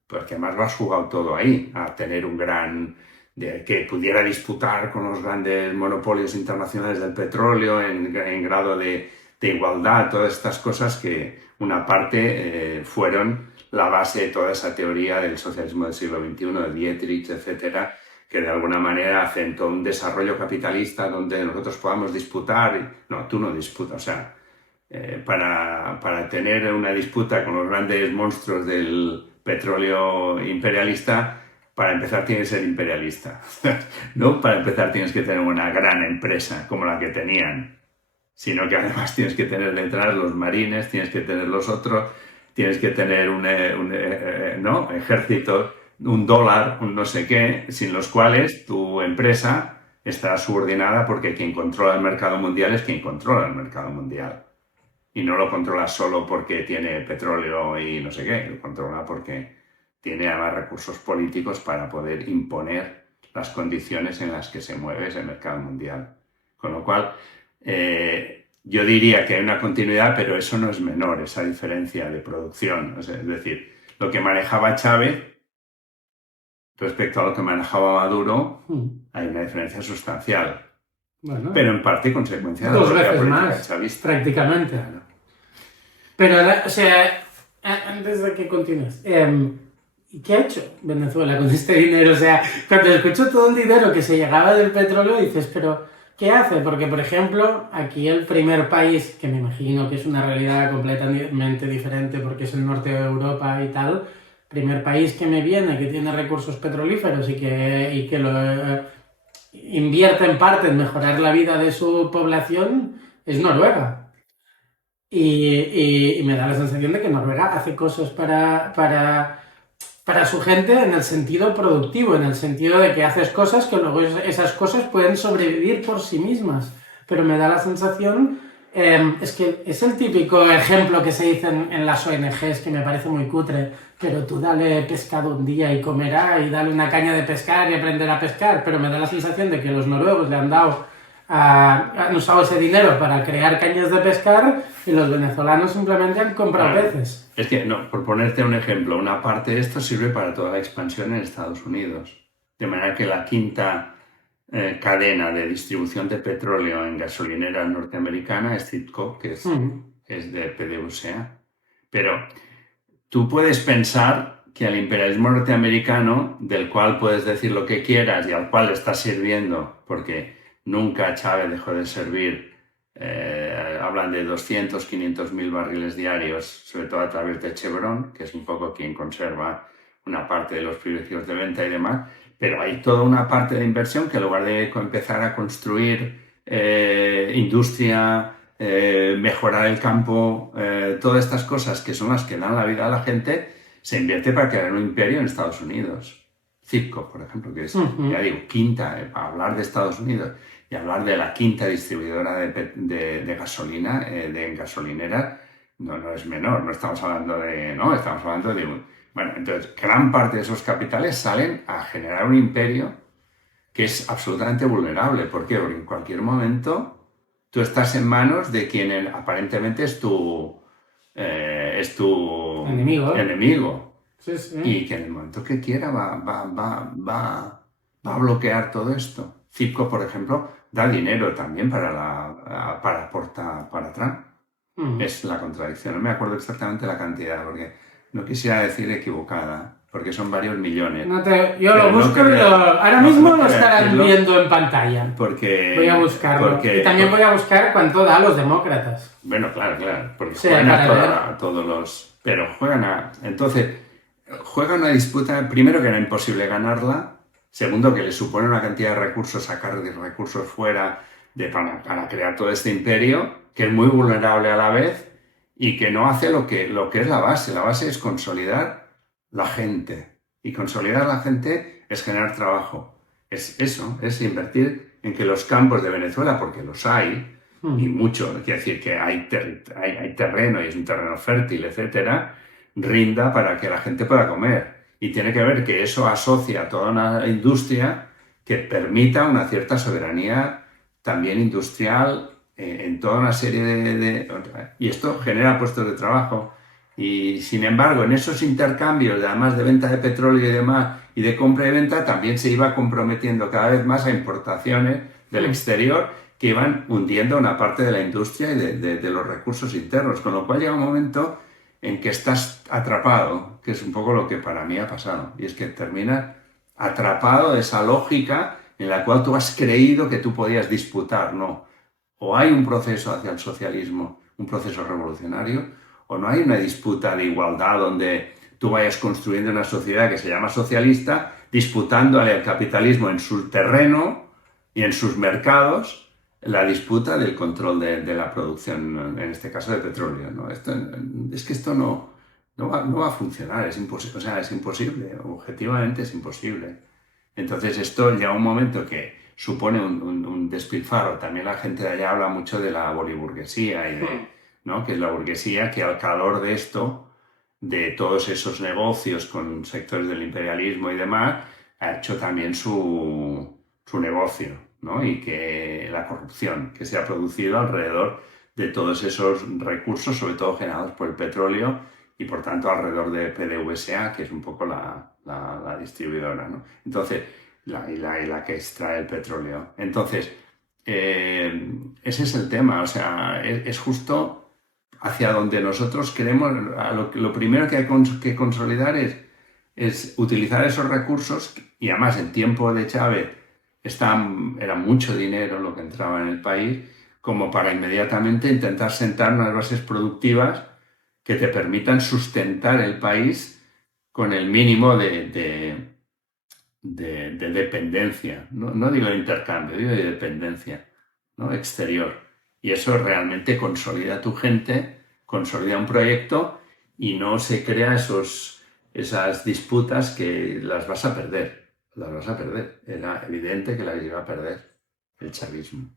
porque además lo has jugado todo ahí, a tener un gran... que pudiera disputar con los grandes monopolios internacionales del petróleo en grado de igualdad, todas estas cosas que una parte fueron la base de toda esa teoría del socialismo del siglo XXI, de Dietrich, etcétera, que de alguna manera hacen todo un desarrollo capitalista donde nosotros podamos disputar. No, tú no disputas, o sea, para tener una disputa con los grandes monstruos del petróleo imperialista, para empezar tienes que ser imperialista, ¿no? Para empezar tienes que tener una gran empresa como la que tenían, sino que además tienes que tener detrás los marines, tienes que tener los otros, tienes que tener un ejército, un dólar, un no sé qué, sin los cuales tu empresa está subordinada porque quien controla el mercado mundial es quien controla el mercado mundial. Y no lo controla solo porque tiene petróleo y no sé qué, lo controla porque tiene además recursos políticos para poder imponer las condiciones en las que se mueve ese mercado mundial. Con lo cual, yo diría que hay una continuidad, pero eso no es menor, esa diferencia de producción. O sea, es decir, lo que manejaba Chávez respecto a lo que manejaba Maduro, hay una diferencia sustancial. Bueno, pero en parte consecuencia de la dos propia veces política más, chavista. prácticamente. Claro. Pero, o sea, antes de que continúes, ¿y qué ha hecho Venezuela con este dinero? O sea, cuando escucho todo el dinero que se llegaba del petróleo, dices, pero ¿qué hace? Porque, por ejemplo, aquí el primer país, que me imagino que es una realidad completamente diferente porque es el norte de Europa y tal, primer país que me viene, que tiene recursos petrolíferos y que lo invierte en parte en mejorar la vida de su población, es Noruega. Y me da la sensación de que Noruega hace cosas para su gente en el sentido productivo, en el sentido de que haces cosas que luego esas cosas pueden sobrevivir por sí mismas. Pero me da la sensación, es que es el típico ejemplo que se dice en las ONGs, que me parece muy cutre, pero tú dale pescado un día y comerá, y dale una caña de pescar y aprenderá a pescar, pero me da la sensación de que los noruegos le han usado ese dinero para crear cañas de pescar y los venezolanos simplemente han comprado peces. Es que, no, por ponerte un ejemplo, una parte de esto sirve para toda la expansión en Estados Unidos. De manera que la quinta cadena de distribución de petróleo en gasolineras norteamericana es Citgo, que es de PDVSA. Pero tú puedes pensar que al imperialismo norteamericano, del cual puedes decir lo que quieras y al cual le estás sirviendo, porque nunca Chávez dejó de servir, hablan de 200, 500 mil barriles diarios, sobre todo a través de Chevron, que es un poco quien conserva una parte de los privilegios de venta y demás, pero hay toda una parte de inversión que en lugar de empezar a construir industria, mejorar el campo, todas estas cosas que son las que dan la vida a la gente, se invierte para crear un imperio en Estados Unidos. Citgo, por ejemplo, que es, ya digo, quinta, para hablar de Estados Unidos y hablar de la quinta distribuidora de gasolina, de gasolinera, no es menor, no estamos hablando de... No, estamos hablando de un... Bueno, entonces, gran parte de esos capitales salen a generar un imperio que es absolutamente vulnerable. ¿Por qué? Porque en cualquier momento tú estás en manos de quien aparentemente es tu enemigo. Sí, sí. Y que en el momento que quiera va a bloquear todo esto. Citgo, por ejemplo, da dinero también para Trump. Es la contradicción. No me acuerdo exactamente la cantidad, porque no quisiera decir equivocada, porque son varios millones. Yo lo busco y ahora mismo lo estarán viendo en pantalla. Porque, voy a buscarlo. Y también voy a buscar cuánto da a los demócratas. Bueno, claro, porque juegan a todos los... Pero entonces, juegan una disputa, primero que era imposible ganarla, segundo que le supone una cantidad de recursos, sacar recursos fuera para crear todo este imperio, que es muy vulnerable a la vez y que no hace lo que es la base. La base es consolidar la gente. Y consolidar la gente es generar trabajo. Es eso, es invertir en que los campos de Venezuela, porque los hay, y mucho, quiere decir que hay terreno y es un terreno fértil, etcétera, rinda para que la gente pueda comer. Y tiene que ver que eso asocia a toda una industria que permita una cierta soberanía también industrial en toda una serie y esto genera puestos de trabajo. Y sin embargo, en esos intercambios, además de venta de petróleo y demás, y de compra y venta, también se iba comprometiendo cada vez más a importaciones del exterior que iban hundiendo una parte de la industria y de los recursos internos. Con lo cual llega un momento en que estás atrapado, que es un poco lo que para mí ha pasado. Y es que terminas atrapado de esa lógica en la cual tú has creído que tú podías disputar, ¿no? O hay un proceso hacia el socialismo, un proceso revolucionario, o no hay una disputa de igualdad donde tú vayas construyendo una sociedad que se llama socialista, disputándole al capitalismo en su terreno y en sus mercados la disputa del control de la producción, en este caso de petróleo, ¿no? Es que esto no va a funcionar, es imposible, o sea, es imposible, objetivamente es imposible. Entonces esto llega a un momento que supone un despilfarro. También la gente de allá habla mucho de la boliburguesía, ¿no? Que es la burguesía que al calor de esto, de todos esos negocios con sectores del imperialismo y demás, ha hecho también su negocio, ¿no? Y que la corrupción que se ha producido alrededor de todos esos recursos, sobre todo generados por el petróleo y por tanto alrededor de PDVSA, que es un poco la distribuidora, ¿no? Entonces, la que extrae el petróleo. Entonces, ese es el tema, o sea, es justo hacia donde nosotros queremos, lo primero que hay que consolidar es utilizar esos recursos, y además en tiempo de Chávez era mucho dinero lo que entraba en el país, como para inmediatamente intentar sentar unas bases productivas que te permitan sustentar el país con el mínimo de dependencia, no digo de intercambio, digo de dependencia, ¿no? Exterior. Y eso realmente consolida a tu gente, consolida un proyecto y no se crea esas disputas que las vas a perder. Las vas a perder. Era evidente que las iba a perder el chavismo.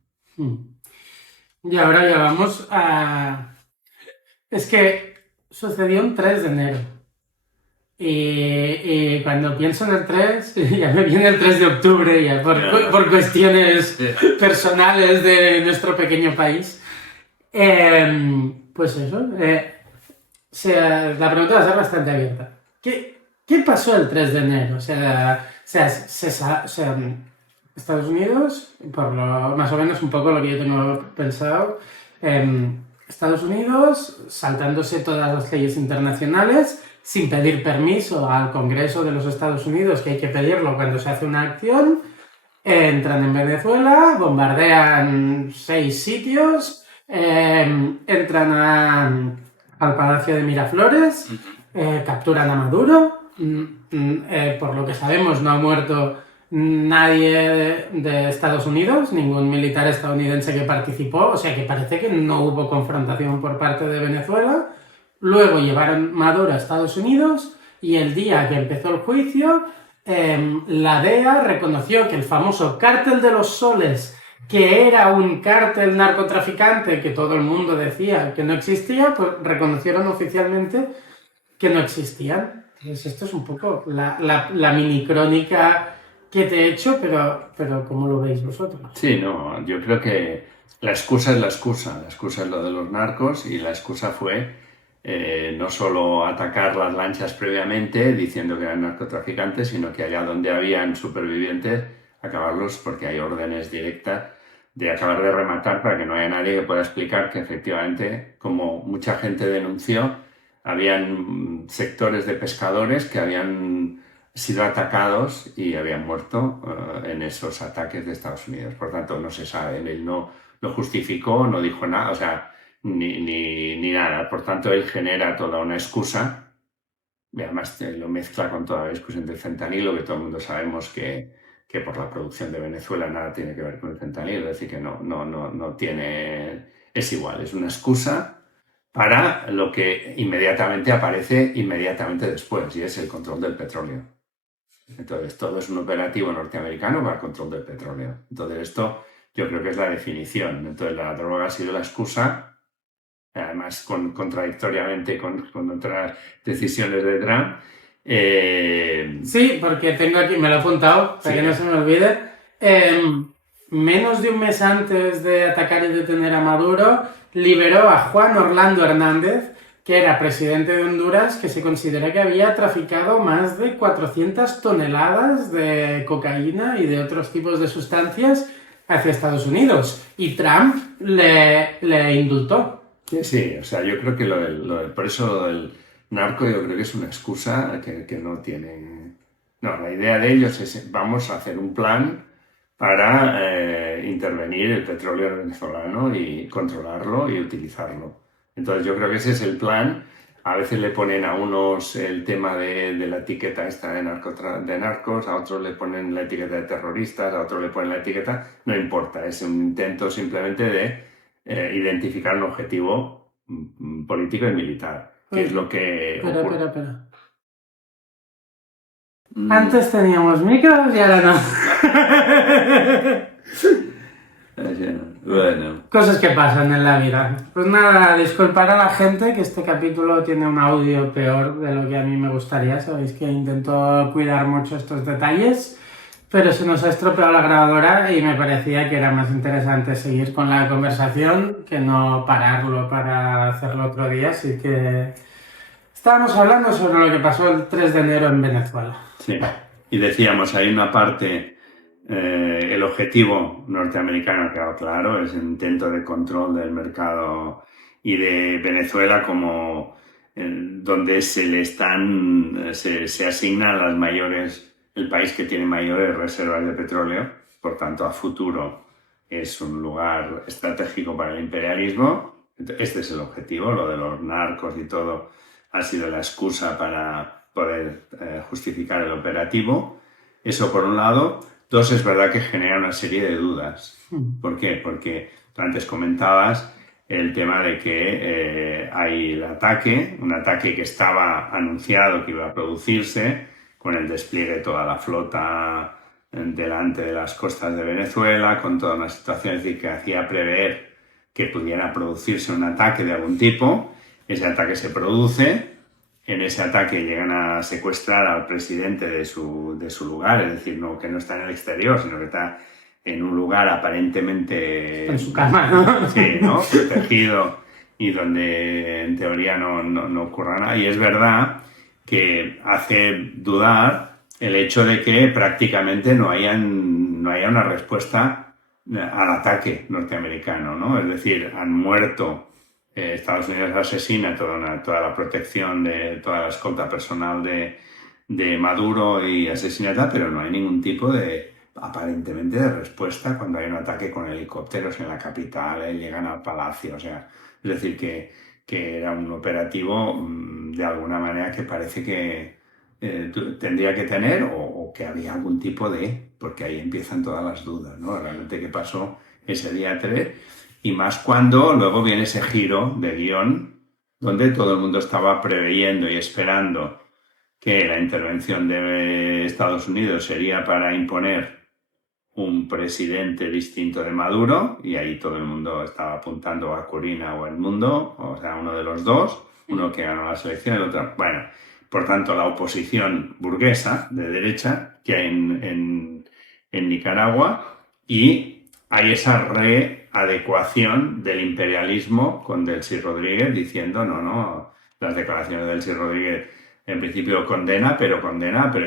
Y ahora ya vamos a... Es que sucedió un 3 de enero. Y cuando pienso en el 3, ya me viene el 3 de octubre, ya por cuestiones personales de nuestro pequeño país. Pues eso, la pregunta va a ser bastante abierta. ¿Qué pasó el 3 de enero? Estados Unidos, más o menos un poco lo que yo tengo pensado, Estados Unidos saltándose todas las leyes internacionales, sin pedir permiso al Congreso de los Estados Unidos, que hay que pedirlo cuando se hace una acción, entran en Venezuela, bombardean 6 sitios, entran al Palacio de Miraflores, capturan a Maduro, por lo que sabemos no ha muerto nadie de Estados Unidos, ningún militar estadounidense que participó, o sea que parece que no hubo confrontación por parte de Venezuela. Luego llevaron Maduro a Estados Unidos y el día que empezó el juicio, la DEA reconoció que el famoso Cártel de los Soles, que era un cártel narcotraficante que todo el mundo decía que no existía, pues reconocieron oficialmente que no existían. Entonces esto es un poco la mini crónica que te he hecho, pero ¿cómo lo veis vosotros? Sí, no, yo creo que la excusa es la excusa es lo de los narcos, y la excusa fue no solo atacar las lanchas previamente diciendo que eran narcotraficantes, sino que allá donde habían supervivientes, acabarlos, porque hay órdenes directas de acabar de rematar para que no haya nadie que pueda explicar que efectivamente, como mucha gente denunció, habían sectores de pescadores que habían sido atacados y habían muerto en esos ataques de Estados Unidos. Por tanto, no se sabe, él no lo justificó, no dijo nada, o sea, ni nada. Por tanto, él genera toda una excusa, y además lo mezcla con toda la discusión del fentanilo, que todo el mundo sabemos que por la producción de Venezuela nada tiene que ver con el fentanilo, es decir, que no tiene... Es igual, es una excusa para lo que inmediatamente aparece inmediatamente después, y es el control del petróleo. Entonces, todo es un operativo norteamericano para el control del petróleo. Entonces, esto yo creo que es la definición. Entonces, la droga ha sido la excusa, además contradictoriamente con otras decisiones de Trump. Sí, porque tengo aquí, me lo he apuntado, para que no se me olvide. Menos de un mes antes de atacar y detener a Maduro, liberó a Juan Orlando Hernández, que era presidente de Honduras, que se considera que había traficado más de 400 toneladas de cocaína y de otros tipos de sustancias hacia Estados Unidos. Y Trump le indultó. Sí, o sea, yo creo que por eso lo del narco, yo creo que es una excusa que no tiene... No, la idea de ellos es, vamos a hacer un plan para intervenir el petróleo venezolano y controlarlo y utilizarlo. Entonces yo creo que ese es el plan. A veces le ponen a unos el tema de la etiqueta esta de narcos, a otros le ponen la etiqueta de terroristas, a otros le ponen la etiqueta... No importa, es un intento simplemente de identificar un objetivo político y militar, que es lo que ocurre. Espera. Antes teníamos micros y ahora no. Cosas que pasan en la vida. Pues nada, disculpar a la gente que este capítulo tiene un audio peor de lo que a mí me gustaría. Sabéis que intento cuidar mucho estos detalles, pero se nos ha estropeado la grabadora y me parecía que era más interesante seguir con la conversación que no pararlo para hacerlo otro día. Así que estábamos hablando sobre lo que pasó el 3 de enero en Venezuela. Sí, y decíamos, hay una parte... el objetivo norteamericano, claro, es el intento de control del mercado y de Venezuela como donde se asignan las mayores, el país que tiene mayores reservas de petróleo, por tanto a futuro es un lugar estratégico para el imperialismo. Este es el objetivo, lo de los narcos y todo ha sido la excusa para poder justificar el operativo. Eso por un lado. Dos, es verdad que genera una serie de dudas. ¿Por qué? Porque tú antes comentabas el tema de que hay el ataque, un ataque que estaba anunciado que iba a producirse con el despliegue de toda la flota delante de las costas de Venezuela, con toda una situación que hacía prever que pudiera producirse un ataque de algún tipo. Ese ataque se produce. En ese ataque llegan a secuestrar al presidente de su lugar, es decir, no, que no está en el exterior, sino que está en un lugar aparentemente... En su cama, ¿no? Sí, ¿no? Protegido y donde en teoría no ocurra nada. Y es verdad que hace dudar el hecho de que prácticamente no haya una respuesta al ataque norteamericano, ¿no? Es decir, han muerto... Estados Unidos asesina toda la protección de toda la escolta personal de Maduro y asesina, pero no hay ningún tipo aparentemente de respuesta cuando hay un ataque con helicópteros en la capital, llegan al palacio, o sea, es decir, que era un operativo de alguna manera que parece que tendría que tener o que había algún tipo porque ahí empiezan todas las dudas, ¿no? Realmente qué pasó ese día 3. Y más cuando luego viene ese giro de guión donde todo el mundo estaba preveyendo y esperando que la intervención de Estados Unidos sería para imponer un presidente distinto de Maduro, y ahí todo el mundo estaba apuntando a Corina o el mundo, o sea, uno de los dos, uno que ganó la elección, el otro... Bueno, por tanto, la oposición burguesa de derecha que hay en Nicaragua, y hay esa readecuación del imperialismo con Delcy Rodríguez diciendo no, las declaraciones de Delcy Rodríguez en principio condena, pero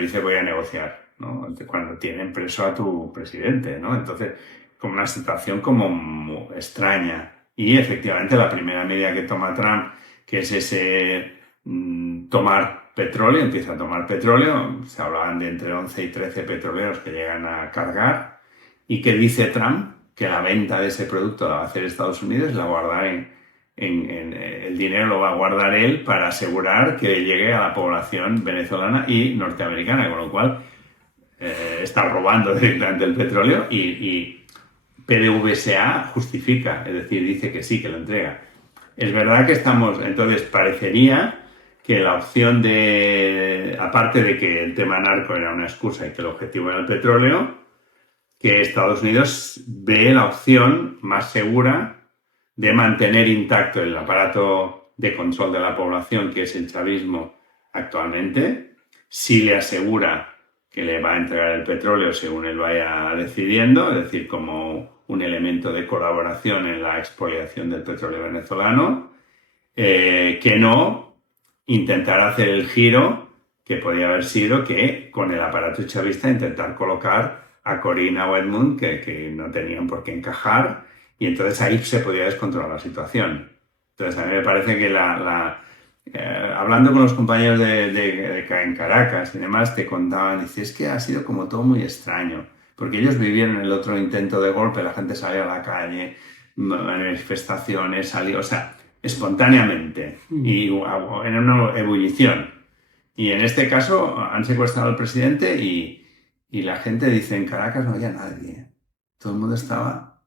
dice voy a negociar, ¿no? Cuando tienen preso a tu presidente, ¿no? Entonces, como una situación como muy extraña. Y efectivamente la primera medida que toma Trump, que es ese tomar petróleo, empieza a tomar petróleo, se hablaban de entre 11 y 13 petroleros que llegan a cargar. ¿Y qué dice Trump? Que la venta de ese producto la va a hacer Estados Unidos, la va a guardar el dinero lo va a guardar él para asegurar que llegue a la población venezolana y norteamericana, con lo cual está robando directamente el petróleo y PDVSA justifica, es decir, dice que sí, que lo entrega. Es verdad que entonces parecería que la opción aparte de que el tema narco era una excusa y que el objetivo era el petróleo, que Estados Unidos ve la opción más segura de mantener intacto el aparato de control de la población, que es el chavismo actualmente, si le asegura que le va a entregar el petróleo según él vaya decidiendo, es decir, como un elemento de colaboración en la expoliación del petróleo venezolano, que no intentar hacer el giro que podía haber sido que con el aparato chavista intentar colocar a Corina o Edmund que no tenían por qué encajar, y entonces ahí se podía descontrolar la situación. Entonces a mí me parece que hablando con los compañeros en Caracas y demás, te contaban, dices, es que ha sido como todo muy extraño, porque ellos vivieron el otro intento de golpe, la gente salió a la calle, manifestaciones, salió, o sea, espontáneamente, y en una ebullición. Y en este caso han secuestrado al presidente y la gente dice, en Caracas no había nadie. Todo el mundo estaba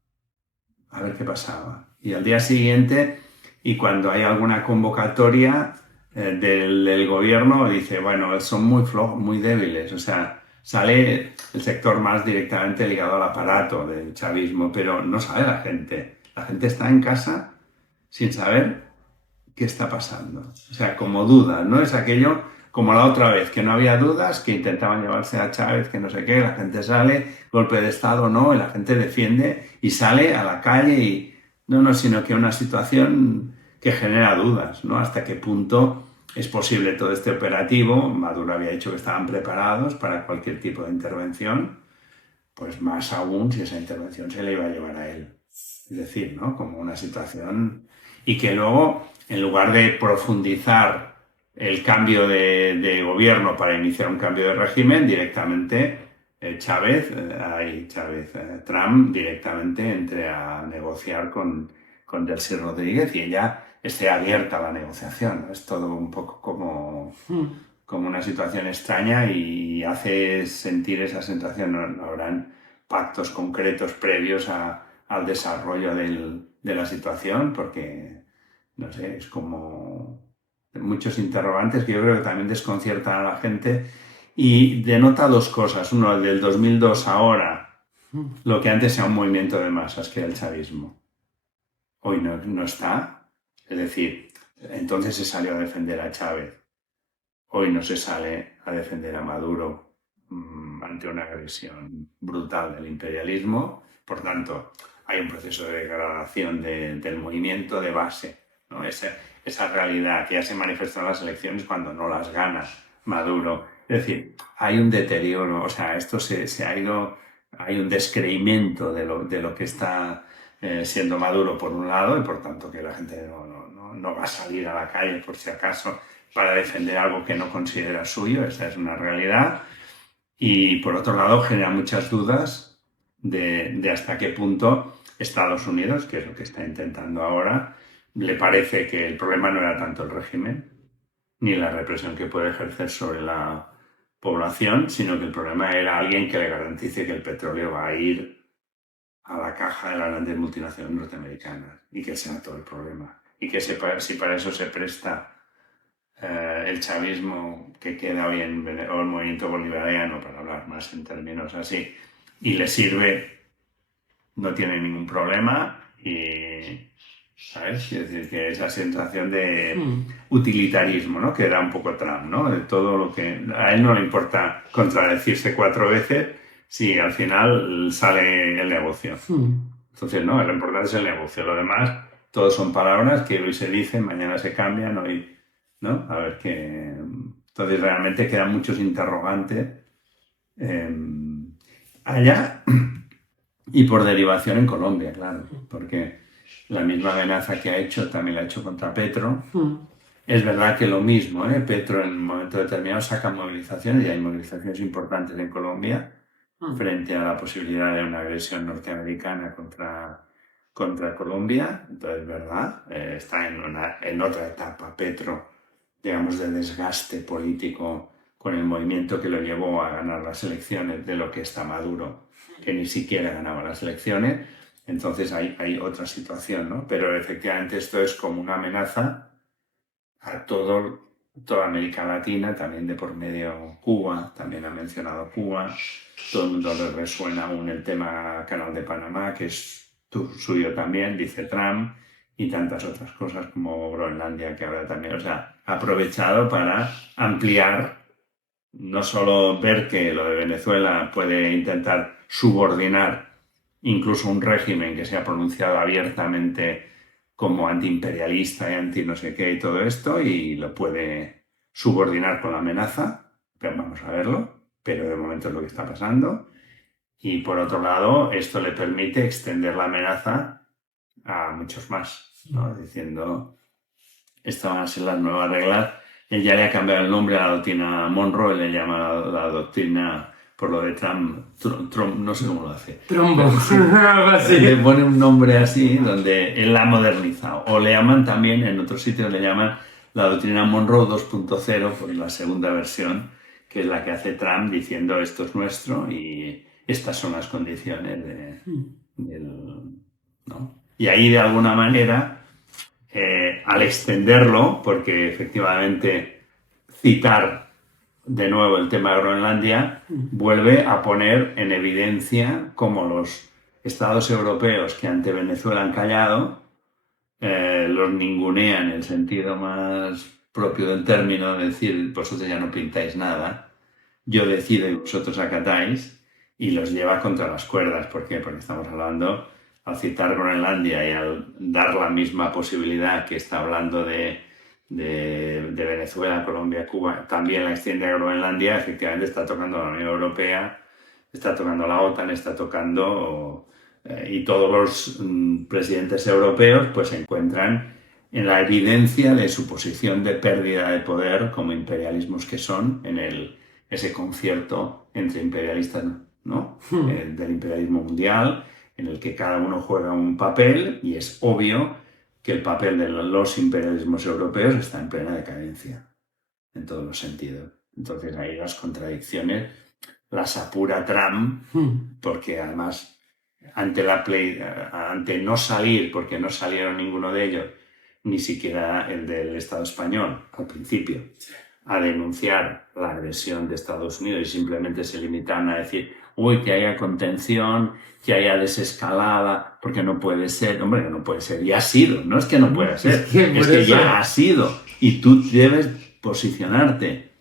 a ver qué pasaba. Y al día siguiente, y cuando hay alguna convocatoria del gobierno, dice, bueno, son muy flojos, muy débiles. O sea, sale el sector más directamente ligado al aparato del chavismo, pero no sale la gente. la gente está en casa sin saber qué está pasando. O sea, como duda, ¿no? Es aquello como la otra vez, que no había dudas, que intentaban llevarse a Chávez, que no sé qué, la gente sale, golpe de Estado no, y la gente defiende y sale a la calle y... No, sino que una situación que genera dudas, ¿no? Hasta qué punto es posible todo este operativo. Maduro había dicho que estaban preparados para cualquier tipo de intervención, pues más aún si esa intervención se le iba a llevar a él. Es decir, ¿no? Como una situación... Y que luego, en lugar de profundizar el cambio de gobierno para iniciar un cambio de régimen, directamente Trump directamente entre a negociar con Delcy Rodríguez y ella esté abierta a la negociación. Es todo un poco como una situación extraña y hace sentir esa sensación. No habrán pactos concretos previos al desarrollo de la situación, porque, no sé, es como muchos interrogantes que yo creo que también desconciertan a la gente y denota dos cosas. Uno, el del 2002 ahora, lo que antes era un movimiento de masas, que era el chavismo. Hoy no está. Es decir, entonces se salió a defender a Chávez. Hoy no se sale a defender a Maduro ante una agresión brutal del imperialismo. Por tanto, hay un proceso de degradación del movimiento de base, ¿no? Esa realidad que ya se manifestó en las elecciones cuando no las gana Maduro. Es decir, hay un deterioro, o sea, esto se ha ido, hay un descreimiento de lo que está siendo Maduro por un lado, y por tanto que la gente no va a salir a la calle por si acaso para defender algo que no considera suyo. Esa es una realidad. Y por otro lado genera muchas dudas de hasta qué punto Estados Unidos, que es lo que está intentando ahora, le parece que el problema no era tanto el régimen ni la represión que puede ejercer sobre la población, sino que el problema era alguien que le garantice que el petróleo va a ir a la caja de las grandes multinacionales norteamericanas, y que ese era todo el problema. Y que si para eso se presta el chavismo que queda hoy o el movimiento bolivariano, para hablar más en términos así, y le sirve, no tiene ningún problema. Y, ¿sabes? Es decir, que esa sensación de utilitarismo, ¿no? Que da un poco Trump, ¿no? De todo lo que... A él no le importa contradecirse 4 veces si al final sale el negocio. Entonces, no, lo importante es el negocio. Lo demás, todos son palabras que hoy se dicen, mañana se cambian, hoy... ¿no? A ver qué... Entonces realmente quedan muchos interrogantes allá y por derivación en Colombia, claro, porque la misma amenaza que ha hecho también la ha hecho contra Petro. Es verdad que lo mismo, Petro en un momento determinado saca movilizaciones, y hay movilizaciones importantes en Colombia frente a la posibilidad de una agresión norteamericana contra Colombia. Entonces, es verdad, está en otra etapa Petro, digamos, de desgaste político con el movimiento que lo llevó a ganar las elecciones, de lo que está Maduro, que ni siquiera ganaba las elecciones. Entonces hay otra situación, ¿no? Pero efectivamente esto es como una amenaza a toda América Latina, también de por medio Cuba, también ha mencionado Cuba. Todo el mundo le resuena aún el tema Canal de Panamá, que es suyo también, dice Trump, y tantas otras cosas como Groenlandia, que ahora también, o sea, ha aprovechado para ampliar, no solo ver que lo de Venezuela puede intentar subordinar incluso un régimen que se ha pronunciado abiertamente como antiimperialista y anti no sé qué y todo esto, y lo puede subordinar con la amenaza, pero vamos a verlo, pero de momento es lo que está pasando. Y por otro lado, esto le permite extender la amenaza a muchos más, ¿no? Diciendo, estas van a ser las nuevas reglas. Él ya le ha cambiado el nombre a la doctrina Monroe, él le llama la doctrina, por lo de Trump, no sé cómo lo hace. Trombo, algo así. Le pone un nombre así, donde él la ha modernizado. O le llaman también, en otros sitios le llaman la doctrina Monroe 2.0, pues la segunda versión, que es la que hace Trump, diciendo esto es nuestro y estas son las condiciones ¿no? Y ahí, de alguna manera, al extenderlo, porque efectivamente citar de nuevo el tema de Groenlandia vuelve a poner en evidencia cómo los estados europeos que ante Venezuela han callado, los ningunean en el sentido más propio del término, de decir, vosotros ya no pintáis nada, yo decido y vosotros acatáis, y los lleva contra las cuerdas. ¿Por qué? Porque estamos hablando, al citar Groenlandia y al dar la misma posibilidad que está hablando de Venezuela, Colombia, Cuba, también la extiende a Groenlandia, efectivamente está tocando a la Unión Europea, está tocando a la OTAN, está tocando... y todos los presidentes europeos pues se encuentran en la evidencia de su posición de pérdida de poder como imperialismos que son en ese concierto entre imperialistas, ¿no? Del imperialismo mundial, en el que cada uno juega un papel, y es obvio que el papel de los imperialismos europeos está en plena decadencia, en todos los sentidos. Entonces ahí las contradicciones las apura Trump, porque además ante no salir, porque no salieron ninguno de ellos, ni siquiera el del Estado español al principio, a denunciar la agresión de Estados Unidos, y simplemente se limitaron a decir, uy, que haya contención, que haya desescalada, porque no puede ser. Hombre, no puede ser, ya ha sido, no es que no pueda ser, es que ya ha sido, y tú debes posicionarte.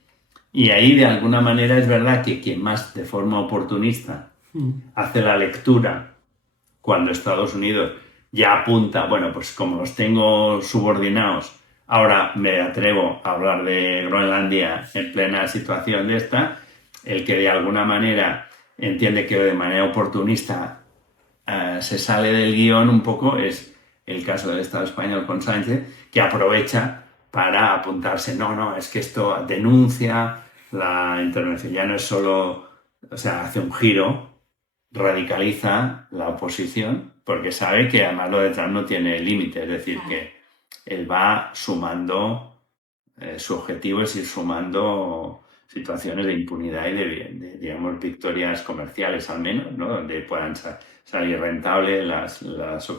Y ahí, de alguna manera, es verdad que quien más de forma oportunista hace la lectura cuando Estados Unidos ya apunta, bueno, pues como los tengo subordinados, ahora me atrevo a hablar de Groenlandia en plena situación de esta, el que de alguna manera entiende que de manera oportunista se sale del guión un poco es el caso del Estado español con Sánchez, que aprovecha para apuntarse, no, es que esto denuncia la intervención, ya no es solo, o sea, hace un giro, radicaliza la oposición, porque sabe que además lo de Trump no tiene límite, es decir, que él va sumando, su objetivo es ir sumando situaciones de impunidad y de digamos, victorias comerciales al menos, ¿no? Donde puedan salir rentables las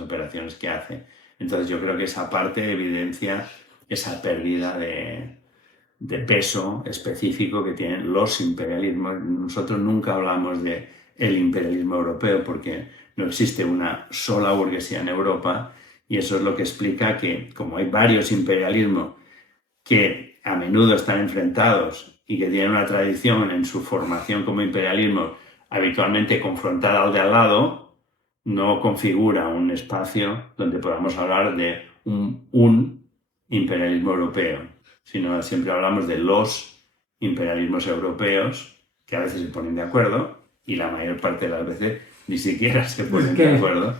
operaciones que hace. Entonces yo creo que esa parte evidencia esa pérdida de peso específico que tienen los imperialismos. Nosotros nunca hablamos de el imperialismo europeo porque no existe una sola burguesía en Europa, y eso es lo que explica que, como hay varios imperialismos que a menudo están enfrentados y que tienen una tradición en su formación como imperialismo habitualmente confrontada al de al lado, no configura un espacio donde podamos hablar de un imperialismo europeo, sino siempre hablamos de los imperialismos europeos, que a veces se ponen de acuerdo y la mayor parte de las veces ni siquiera se ponen de acuerdo.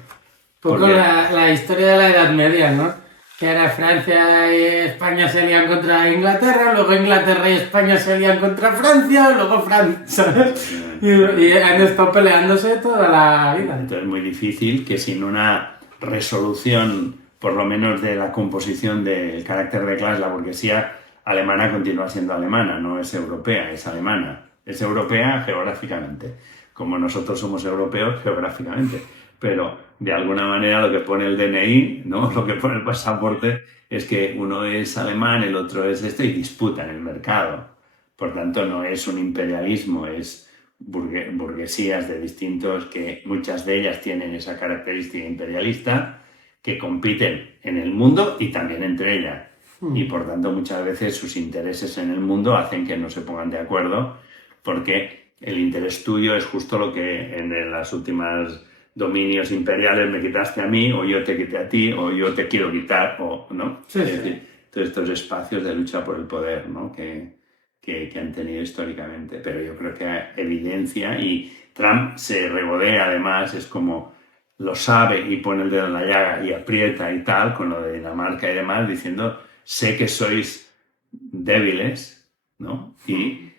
Poco la historia de la Edad Media, ¿no? Que era Francia y España se lían contra Inglaterra, luego Inglaterra y España se lían contra Francia, luego Francia, ¿sabes? Y han estado peleándose toda la vida. Entonces es muy difícil que sin una resolución, por lo menos de la composición del carácter de clase, la burguesía alemana continúa siendo alemana, no es europea, es alemana. Es europea geográficamente, como nosotros somos europeos geográficamente. Pero de alguna manera lo que pone el DNI, ¿no? Lo que pone el pasaporte, es que uno es alemán, el otro es esto, y disputan el mercado. Por tanto, no es un imperialismo, es burguesías de distintos, que muchas de ellas tienen esa característica imperialista, que compiten en el mundo y también entre ellas. Y por tanto, muchas veces sus intereses en el mundo hacen que no se pongan de acuerdo, porque el interés tuyo es justo lo que en las últimas dominios imperiales me quitaste a mí, o yo te quité a ti, o yo te quiero quitar, o ¿no? Sí, es decir, todos estos espacios de lucha por el poder, ¿no? que han tenido históricamente. Pero yo creo que evidencia, y Trump se regodea además, es como lo sabe y pone el dedo en la llaga y aprieta y tal, con lo de Dinamarca y demás, diciendo, sé que sois débiles, ¿no? Y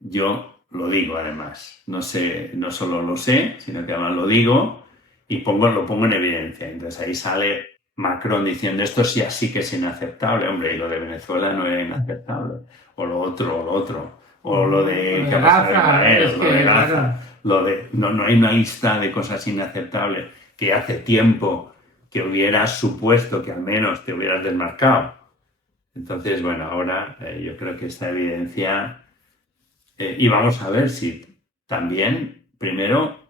yo lo digo además, no solo lo sé, sino que además lo digo y lo pongo en evidencia. Entonces ahí sale Macron diciendo, esto sí así que es inaceptable, hombre, y lo de Venezuela no era inaceptable, o lo otro, o lo de Gaza, no hay una lista de cosas inaceptables que hace tiempo que hubieras supuesto que al menos te hubieras desmarcado. Entonces, bueno, ahora yo creo que esta evidencia... y vamos a ver si también, primero,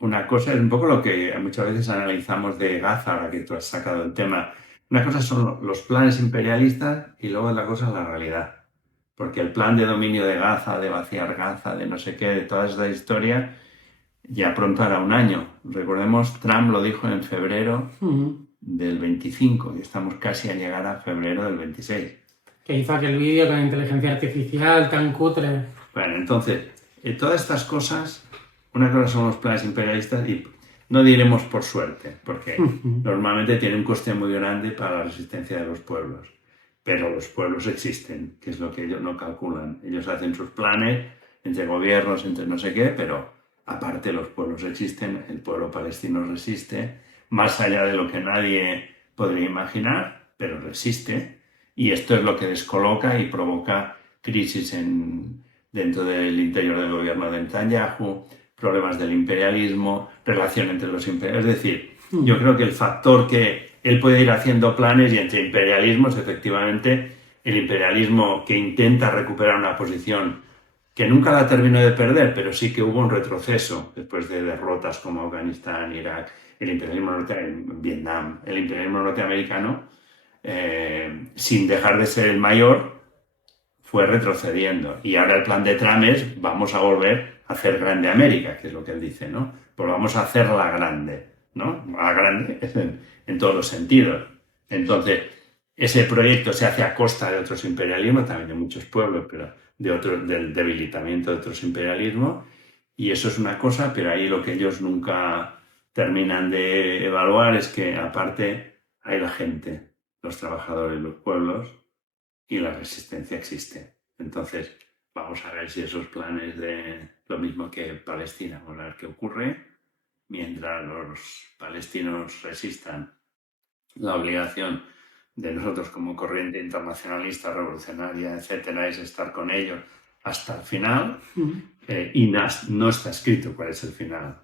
una cosa es un poco lo que muchas veces analizamos de Gaza, ahora que tú has sacado el tema. Una cosa son los planes imperialistas y luego la cosa es la realidad. Porque el plan de dominio de Gaza, de vaciar Gaza, de no sé qué, de toda esta historia, ya pronto hará un año. Recordemos, Trump lo dijo en febrero del 25 y estamos casi a llegar a febrero del 26. Que hizo aquel vídeo con inteligencia artificial tan cutre. Bueno, entonces, todas estas cosas, una cosa son los planes imperialistas y no diremos por suerte, porque normalmente tiene un coste muy grande para la resistencia de los pueblos. Pero los pueblos existen, que es lo que ellos no calculan. Ellos hacen sus planes entre gobiernos, entre no sé qué, pero aparte los pueblos existen, el pueblo palestino resiste, más allá de lo que nadie podría imaginar, pero resiste. Y esto es lo que descoloca y provoca crisis dentro del interior del gobierno de Netanyahu, problemas del imperialismo, relación entre los imperios. Es decir, yo creo que el factor que él puede ir haciendo planes y entre imperialismos, efectivamente, el imperialismo que intenta recuperar una posición que nunca la terminó de perder, pero sí que hubo un retroceso después de derrotas como Afganistán, Irak, el imperialismo Vietnam, el imperialismo norteamericano, sin dejar de ser el mayor, fue retrocediendo. Y ahora el plan de Trump es, vamos a volver a hacer grande América, que es lo que él dice, ¿no? Pues vamos a hacerla grande, ¿no? A grande en todos los sentidos. Entonces, ese proyecto se hace a costa de otros imperialismos, también de muchos pueblos, pero del debilitamiento de otros imperialismos. Y eso es una cosa, pero ahí lo que ellos nunca terminan de evaluar es que, aparte, hay la gente, los trabajadores, los pueblos, y la resistencia existe. Entonces, vamos a ver si esos planes de lo mismo que Palestina, vamos a ver qué ocurre. Mientras los palestinos resistan, la obligación de nosotros como corriente internacionalista, revolucionaria, etcétera, es estar con ellos hasta el final. Y no está escrito cuál es el final.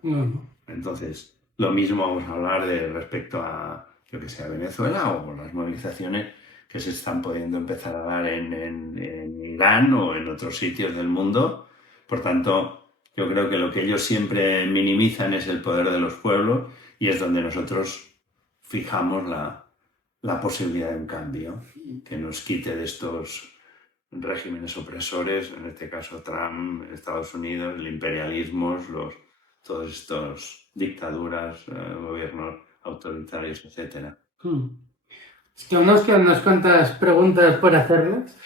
Entonces, lo mismo vamos a hablar respecto a, yo que sé, a Venezuela o las movilizaciones que se están pudiendo empezar a dar en Irán o en otros sitios del mundo. Por tanto, yo creo que lo que ellos siempre minimizan es el poder de los pueblos y es donde nosotros fijamos la posibilidad de un cambio que nos quite de estos regímenes opresores, en este caso Trump, Estados Unidos, el imperialismo, todos estos dictaduras, gobiernos autoritarios, etc. Es que aún nos quedan unas cuantas preguntas por hacerles,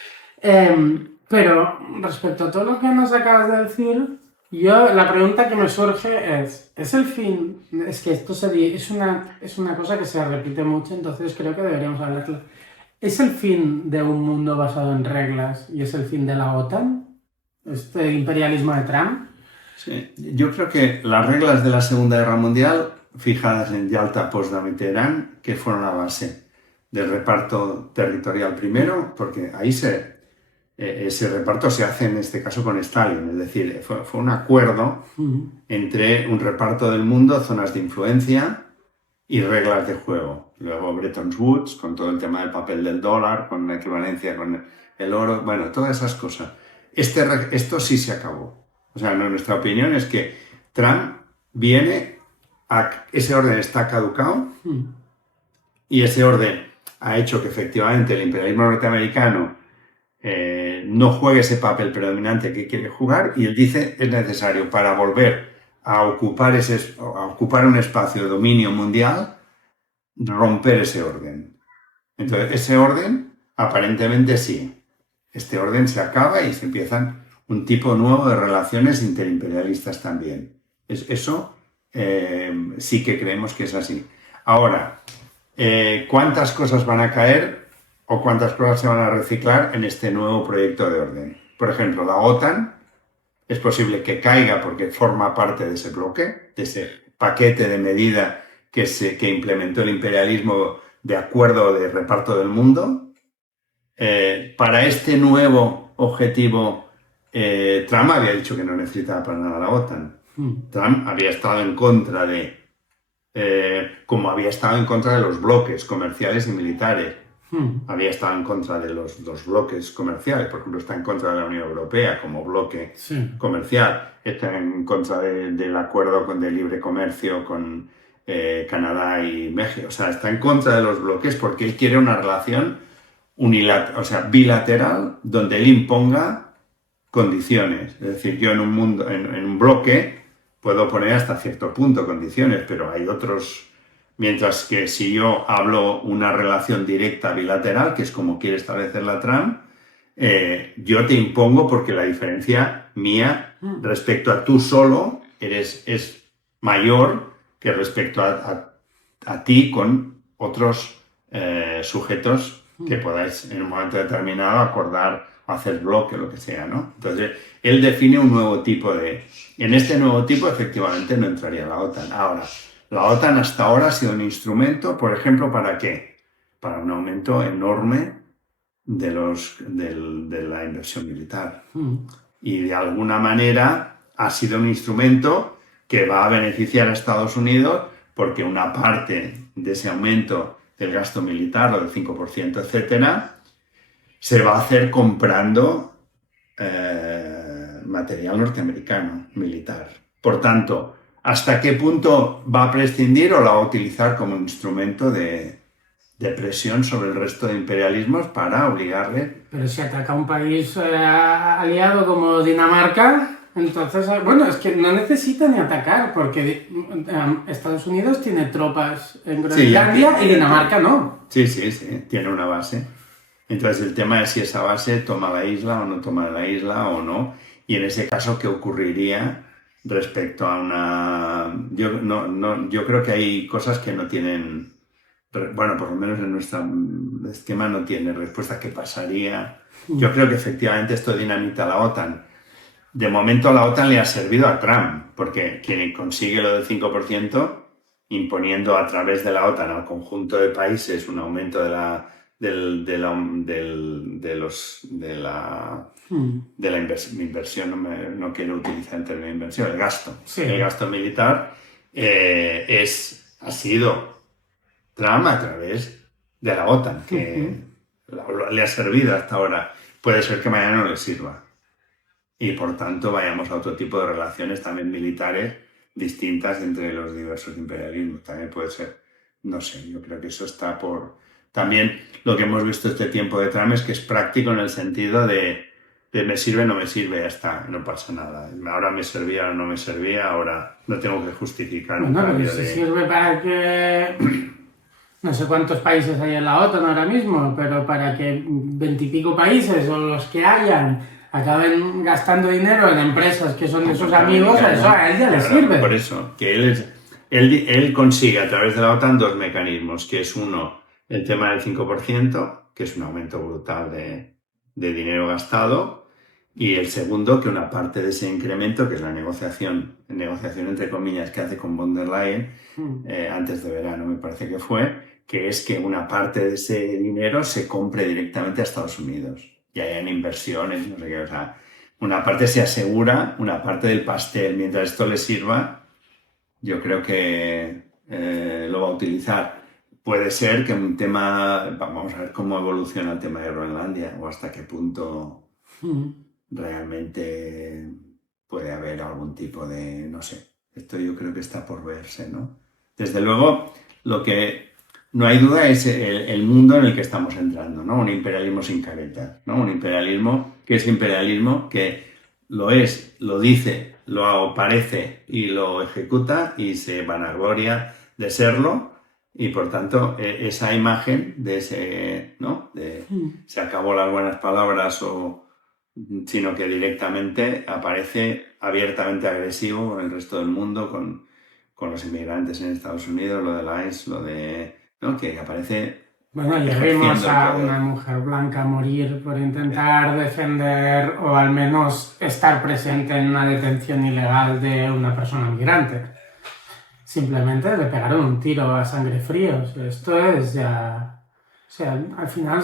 pero respecto a todo lo que nos acabas de decir, la pregunta que me surge es el fin, es que esto es una cosa que se repite mucho, entonces creo que deberíamos hablarlo. ¿Es el fin de un mundo basado en reglas y es el fin de la OTAN? ¿Este imperialismo de Trump? Sí, yo creo que las reglas de la Segunda Guerra Mundial, fijadas en Yalta, Potsdam y Teherán, que fueron la base del reparto territorial primero, porque ahí ese reparto se hace en este caso con Stalin, es decir, fue un acuerdo entre un reparto del mundo, zonas de influencia y reglas de juego. Luego Bretton Woods, con todo el tema del papel del dólar, con la equivalencia con el oro, bueno, todas esas cosas. Esto sí se acabó. O sea, nuestra opinión es que Trump ese orden está caducado y ese orden ha hecho que efectivamente el imperialismo norteamericano no juegue ese papel predominante que quiere jugar, y él dice es necesario para volver a ocupar un espacio de dominio mundial, romper ese orden. Entonces, ese orden, aparentemente sí. Este orden se acaba y se empiezan un tipo nuevo de relaciones interimperialistas también. Eso sí que creemos que es así. Ahora, ¿cuántas cosas van a caer o cuántas cosas se van a reciclar en este nuevo proyecto de orden? Por ejemplo, la OTAN es posible que caiga porque forma parte de ese bloque, de ese paquete de medidas que implementó el imperialismo de acuerdo de reparto del mundo. Para este nuevo objetivo, Trump había dicho que no necesitaba para nada la OTAN. Trump había estado en contra como había estado en contra de los bloques comerciales y militares. Había estado en contra de los dos bloques comerciales, por ejemplo, está en contra de la Unión Europea como bloque comercial, está en contra del acuerdo de libre comercio con Canadá y México, o sea, está en contra de los bloques porque él quiere una relación bilateral, donde él imponga condiciones. Es decir, yo en un mundo, en un bloque, puedo poner hasta cierto punto condiciones, pero hay otros. Mientras que si yo hablo una relación directa bilateral, que es como quiere establecerla Trump, yo te impongo porque la diferencia mía respecto a tú solo es mayor que respecto a ti con otros sujetos que podáis en un momento determinado acordar o hacer bloque o lo que sea, ¿no? Entonces, él define un nuevo tipo de... En este nuevo tipo, efectivamente, no entraría la OTAN. Ahora, la OTAN hasta ahora ha sido un instrumento, por ejemplo, ¿para qué? Para un aumento enorme de la inversión militar. Y de alguna manera ha sido un instrumento que va a beneficiar a Estados Unidos porque una parte de ese aumento del gasto militar, o del 5%, etcétera, se va a hacer comprando material norteamericano militar. Por tanto, ¿hasta qué punto va a prescindir o la va a utilizar como instrumento de presión sobre el resto de imperialismos para obligarle? Pero si ataca a un país aliado como Dinamarca, entonces, bueno, es que no necesita ni atacar, porque Estados Unidos tiene tropas en Groenlandia y Dinamarca no. Sí, tiene una base. Entonces el tema es si esa base toma la isla o no toma la isla o no, y en ese caso, ¿qué ocurriría respecto a una... Yo creo que hay cosas que no tienen... Bueno, por lo menos en nuestro esquema no tiene respuesta. ¿Qué pasaría? Yo creo que efectivamente esto dinamita la OTAN. De momento la OTAN le ha servido a Trump, porque quien consigue lo del 5%, imponiendo a través de la OTAN al conjunto de países un aumento de la inversión, no quiero utilizar el término inversión, el gasto. El gasto militar ha sido Trump a través de la OTAN, que le ha servido hasta ahora. Puede ser que mañana no le sirva. Y por tanto vayamos a otro tipo de relaciones también militares distintas entre los diversos imperialismos. También puede ser, no sé, yo creo que eso está por... También lo que hemos visto este tiempo de Trump es que es práctico en el sentido de me sirve, no me sirve, ya está, no pasa nada. Ahora me servía, ahora no me servía, ahora no tengo que justificar un cambio pero si sirve para que... No sé cuántos países hay en la OTAN ahora mismo, pero para que 20 y pico países o los que hayan acaben gastando dinero en empresas que son de sus amigos, eso a él ya le sirve. Por eso, que él consigue a través de la OTAN dos mecanismos, que es uno, el tema del 5%, que es un aumento brutal de dinero gastado, y el segundo, que una parte de ese incremento, que es la negociación entre comillas, que hace con von der Leyen, antes de verano me parece que fue, que es que una parte de ese dinero se compre directamente a Estados Unidos. Y hayan inversiones, no sé qué, o sea, una parte se asegura, una parte del pastel. Mientras esto le sirva, yo creo que lo va a utilizar. Puede ser que un tema, vamos a ver cómo evoluciona el tema de Groenlandia o hasta qué punto realmente puede haber algún tipo de, no sé, esto yo creo que está por verse, ¿no? Desde luego, lo que no hay duda es el mundo en el que estamos entrando, ¿no? Un imperialismo sin caretas, ¿no? Un imperialismo que lo es, lo dice, lo parece y lo ejecuta y se vanagloria de serlo, y por tanto esa imagen de ese, ¿no? De se acabó las buenas palabras sino que directamente aparece abiertamente agresivo con el resto del mundo, con los inmigrantes en Estados Unidos, lo de la ICE, lo de... ¿no? Que aparece... Bueno, ya vimos a una mujer blanca morir por intentar defender o al menos estar presente en una detención ilegal de una persona migrante. Simplemente le pegaron un tiro a sangre fría. O sea, esto es ya... O sea, al final...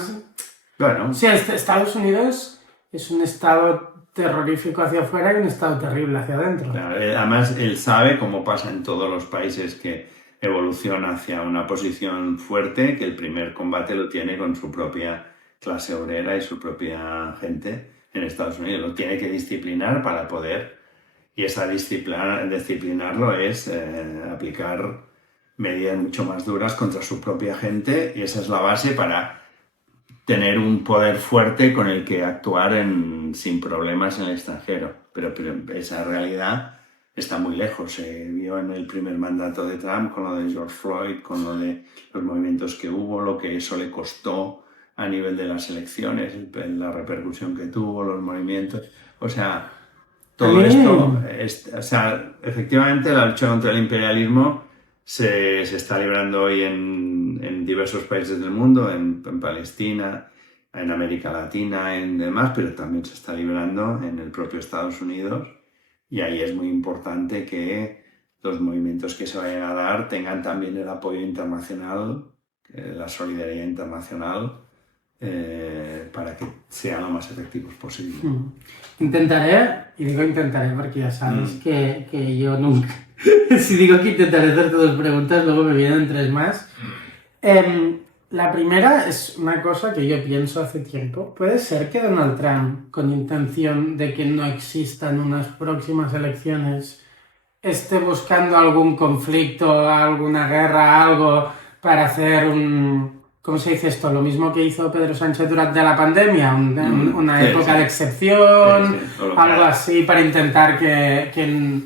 Bueno. O sea, Estados Unidos es un estado terrorífico hacia afuera y un estado terrible hacia adentro. Claro, además, él sabe, como pasa en todos los países, que evolución hacia una posición fuerte, que el primer combate lo tiene con su propia clase obrera y su propia gente en Estados Unidos. Lo tiene que disciplinar para poder, y esa disciplinarlo es aplicar medidas mucho más duras contra su propia gente, y esa es la base para tener un poder fuerte con el que actuar sin problemas en el extranjero. Pero esa realidad está muy lejos. Se vio en el primer mandato de Trump con lo de George Floyd, con lo de los movimientos que hubo, lo que eso le costó a nivel de las elecciones, la repercusión que tuvo, los movimientos. O sea, todo esto, efectivamente la lucha contra el imperialismo se está librando hoy en diversos países del mundo, en Palestina, en América Latina, en demás, pero también se está librando en el propio Estados Unidos, y ahí es muy importante que los movimientos que se vayan a dar tengan también el apoyo internacional, la solidaridad internacional, para que sean lo más efectivos posible. Intentaré, y digo intentaré porque ya sabes que yo nunca, si digo que intentaré hacerte 2 preguntas, luego me vienen 3 más. La primera es una cosa que yo pienso hace tiempo. ¿Puede ser que Donald Trump, con intención de que no existan unas próximas elecciones, esté buscando algún conflicto, alguna guerra, algo para hacer ¿cómo se dice esto? Lo mismo que hizo Pedro Sánchez durante la pandemia, una época de excepción, algo así, para intentar que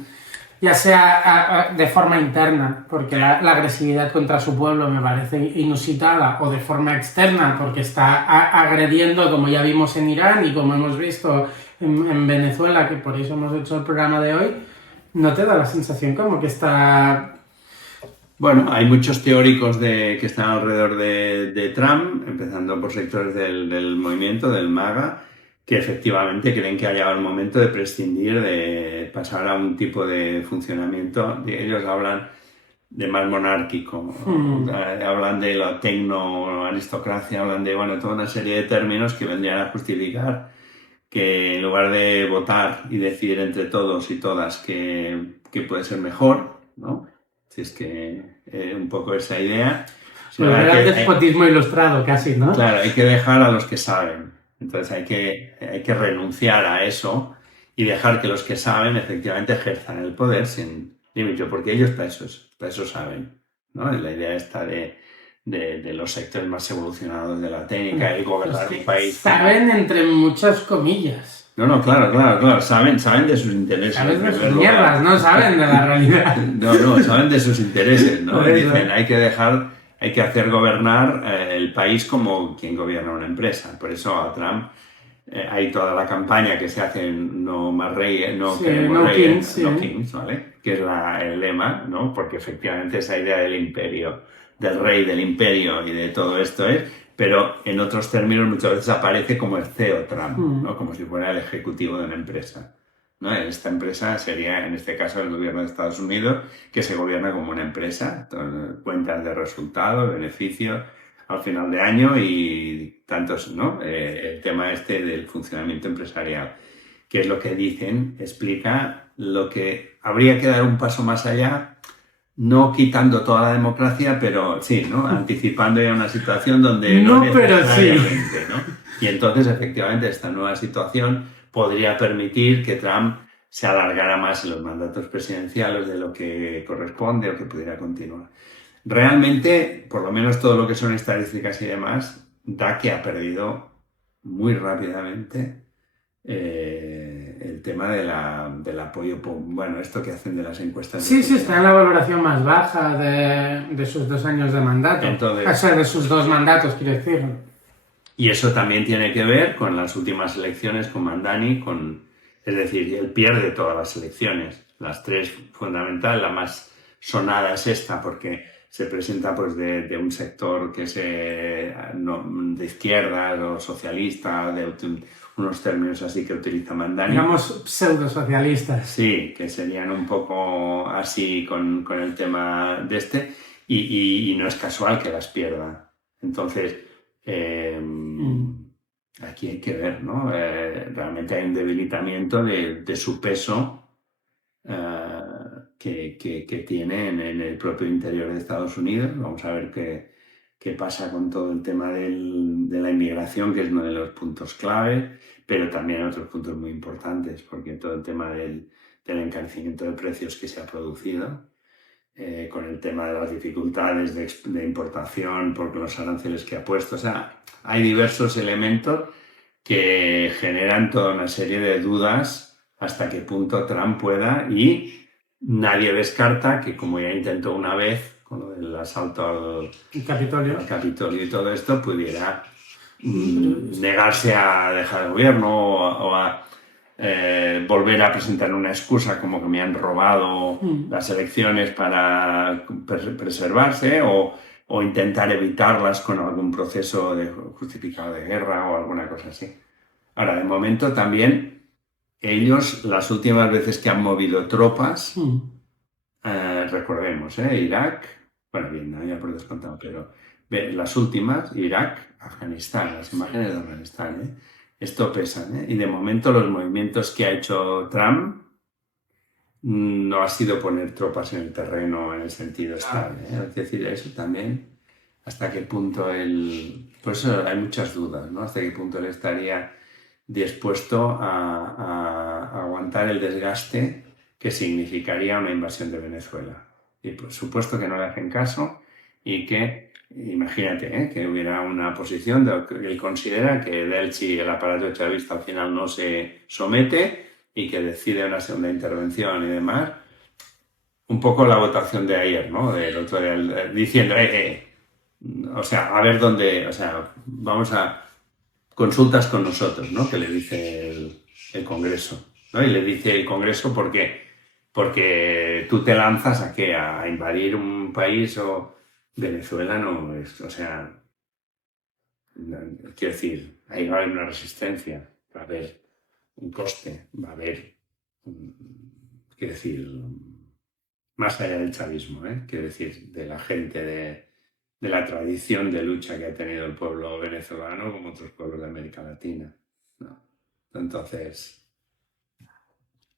ya sea de forma interna, porque la agresividad contra su pueblo me parece inusitada, o de forma externa, porque está agrediendo, como ya vimos en Irán y como hemos visto en Venezuela, que por eso hemos hecho el programa de hoy? ¿No te da la sensación como que está...? Bueno, hay muchos teóricos que están alrededor de Trump, empezando por sectores del movimiento, del MAGA, que efectivamente creen que ha llegado el momento de prescindir, de pasar a un tipo de funcionamiento. Ellos hablan de más monárquico, hablan de la tecno-aristocracia, hablan de toda una serie de términos que vendrían a justificar que en lugar de votar y decidir entre todos y todas que puede ser mejor, ¿no? Si es que un poco esa idea. Pues era el despotismo ilustrado casi, ¿no? Claro, hay que dejar a los que saben. Entonces hay que renunciar a eso y dejar que los que saben efectivamente ejerzan el poder sin límite, porque ellos para eso saben, ¿no? La idea está de los sectores más evolucionados de la técnica, el gobernar un país. Saben entre muchas comillas. No, claro, saben de sus intereses. Saben de sus mierdas, no saben de la realidad. No, saben de sus intereses, ¿no? Dicen, hay que hacer gobernar el país como quien gobierna una empresa. Por eso a Trump hay toda la campaña que se hace en No más reyes, no kings, ¿vale? Que es el lema, ¿no? Porque efectivamente esa idea del imperio, del rey, del imperio y de todo esto pero en otros términos muchas veces aparece como el CEO Trump, ¿no? Como si fuera el ejecutivo de una empresa, ¿no? Esta empresa sería, en este caso, el gobierno de Estados Unidos, que se gobierna como una empresa, cuentas de resultados, beneficios al final de año y tantos, ¿no? El tema del funcionamiento empresarial, que es lo que dicen, explica lo que habría que dar un paso más allá, no quitando toda la democracia, pero sí, ¿no? Anticipando ya una situación donde no necesariamente, ¿no? Y entonces, efectivamente, esta nueva situación podría permitir que Trump se alargara más en los mandatos presidenciales de lo que corresponde o que pudiera continuar. Realmente, por lo menos todo lo que son estadísticas y demás, da que ha perdido muy rápidamente el tema del apoyo, esto que hacen de las encuestas. Sí, está en la valoración más baja de sus 2 años de mandato. Entonces, o sea, de sus 2 mandatos, quiero decir. Y eso también tiene que ver con las últimas elecciones con Mamdani, es decir, él pierde todas las elecciones, las 3 fundamentales, la más sonada es esta, porque se presenta pues de un sector que de izquierda o socialista, de unos términos así que utiliza Mamdani. Digamos pseudo-socialistas. Sí, que serían un poco así con el tema de y no es casual que las pierda. Entonces, aquí hay que ver, ¿no? Realmente hay un debilitamiento de su peso que tienen en el propio interior de Estados Unidos. Vamos a ver qué pasa con todo el tema de la inmigración, que es uno de los puntos clave, pero también otros puntos muy importantes, porque todo el tema del encarecimiento de precios que se ha producido, con el tema de las dificultades de importación por los aranceles que ha puesto. O sea, hay diversos elementos que generan toda una serie de dudas hasta qué punto Trump pueda, y nadie descarta que, como ya intentó una vez con el asalto al Capitolio y todo esto, pudiera negarse a dejar el gobierno o a volver a presentar una excusa como que me han robado las elecciones para preservarse, o intentar evitarlas con algún proceso justificado de guerra o alguna cosa así. Ahora, de momento también ellos, las últimas veces que han movido tropas, recordemos, Irak, bueno, Vietnam ya por descontado, pero las últimas, Irak, Afganistán, las imágenes de Afganistán, esto pesa, y de momento los movimientos que ha hecho Trump no ha sido poner tropas en el terreno en el sentido estable, Es decir, eso también, hasta qué punto por eso hay muchas dudas, ¿no? Hasta qué punto él estaría dispuesto a aguantar el desgaste que significaría una invasión de Venezuela. Y por supuesto que no le hacen caso, y que, imagínate, que hubiera una posición de que él considera que Delchi, el aparato chavista, al final no se somete y que decide una segunda intervención y demás. Un poco la votación de ayer, ¿no? Del otro día, diciendo, o sea, a ver dónde, o sea, vamos a consultas con nosotros, ¿no? Que le dice el Congreso, ¿no? Y le dice el Congreso porque tú te lanzas a ¿qué? A invadir un país, o Venezuela no es, o sea, quiero decir, ahí va a haber una resistencia, va a haber un coste, va a haber, quiero decir, más allá del chavismo, quiero decir, de la gente, de la tradición de lucha que ha tenido el pueblo venezolano como otros pueblos de América Latina, ¿no? Entonces,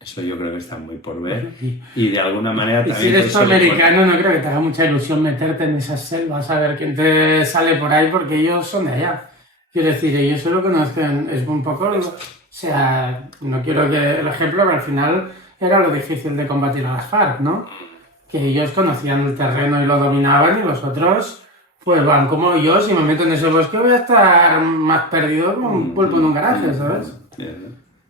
eso yo creo que está muy por ver, y de alguna manera y también... si eres americano, no creo que te haga mucha ilusión meterte en esas selvas a ver quién te sale por ahí, porque ellos son de allá. Quiero decir, ellos solo conocen, es un poco... O sea, no quiero que el ejemplo, pero al final era lo difícil de combatir a las FARC, ¿no? Que ellos conocían el terreno y lo dominaban, y los otros pues van como yo. Si me meto en ese bosque voy a estar más perdido como un pulpo en un garaje, ¿sabes?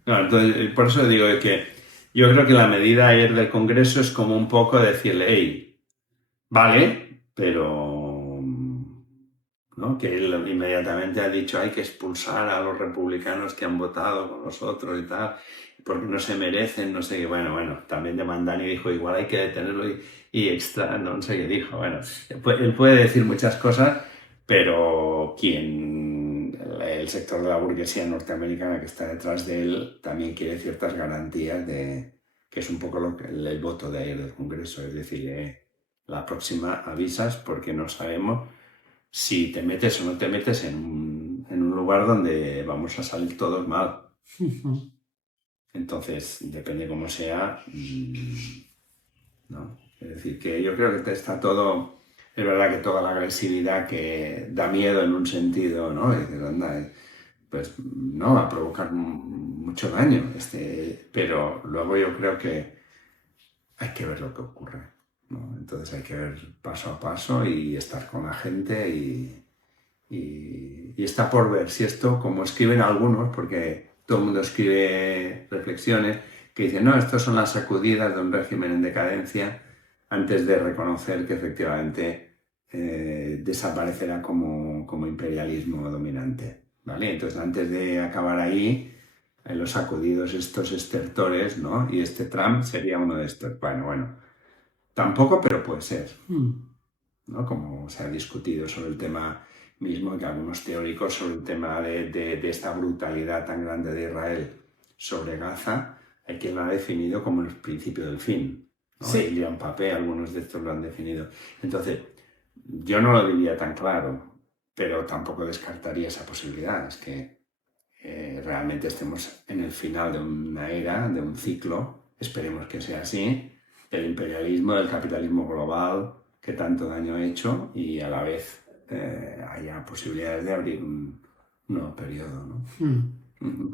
No, entonces, por eso digo que yo creo que la medida ayer del Congreso es como un poco decirle, hey, vale, pero... ¿no? Que él inmediatamente ha dicho hay que expulsar a los republicanos que han votado con nosotros y tal, porque no se merecen, no sé qué. Bueno, también de Mandani dijo igual hay que detenerlo y extra, no sé qué dijo. Bueno, él puede decir muchas cosas, pero el sector de la burguesía norteamericana que está detrás de él también quiere ciertas garantías que es un poco el voto de ayer del Congreso, es decir, la próxima avisas porque no sabemos si te metes o no te metes en un lugar donde vamos a salir todos mal. Entonces, depende cómo sea, ¿no? Es decir, que yo creo que está todo... Es verdad que toda la agresividad que da miedo en un sentido, ¿no? Es decir, anda, pues no, va a provocar mucho daño. Pero luego yo creo que hay que ver lo que ocurre, ¿no? Entonces hay que ver paso a paso y estar con la gente y está por ver si esto, como escriben algunos, porque todo el mundo escribe reflexiones que dicen, no, estas son las sacudidas de un régimen en decadencia antes de reconocer que efectivamente desaparecerá como imperialismo dominante, ¿vale? Entonces, antes de acabar ahí, los sacudidos, estos estertores, ¿no? Y Trump sería uno de estos. Bueno, tampoco, pero puede ser, ¿no? Como se ha discutido sobre el tema mismo, que algunos teóricos sobre el tema de esta brutalidad tan grande de Israel sobre Gaza, hay quien lo ha definido como el principio del fin, ¿no? Sí. Y Jean Papé, algunos de estos lo han definido. Entonces, yo no lo diría tan claro, pero tampoco descartaría esa posibilidad. Es que realmente estemos en el final de una era, de un ciclo, esperemos que sea así, del imperialismo, del capitalismo global que tanto daño ha hecho y a la vez haya posibilidades de abrir un nuevo periodo, ¿no?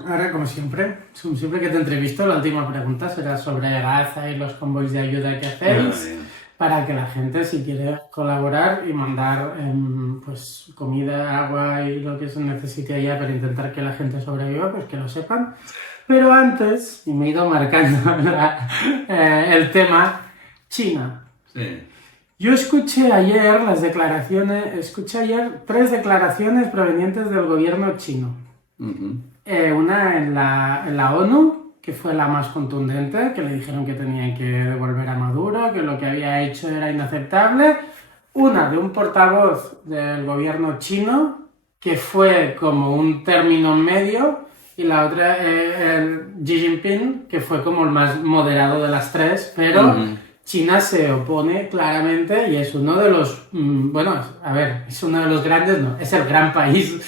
Ahora, como siempre que te entrevisto, la última pregunta será sobre Gaza y los convoys de ayuda que hacéis, para que la gente, si quiere colaborar y mandar pues comida, agua y lo que se necesite allá para intentar que la gente sobreviva, pues que lo sepan. Pero antes, y me he ido marcando el tema, China. Sí. Yo escuché ayer 3 declaraciones provenientes del gobierno chino. Una en la ONU, que fue la más contundente, que le dijeron que tenían que devolver a Maduro, que lo que había hecho era inaceptable. Una de un portavoz del gobierno chino, que fue como un término medio, y la otra, Xi Jinping, que fue como el más moderado de las tres, pero China se opone claramente y es uno de los, es uno de los grandes, no, es el gran país.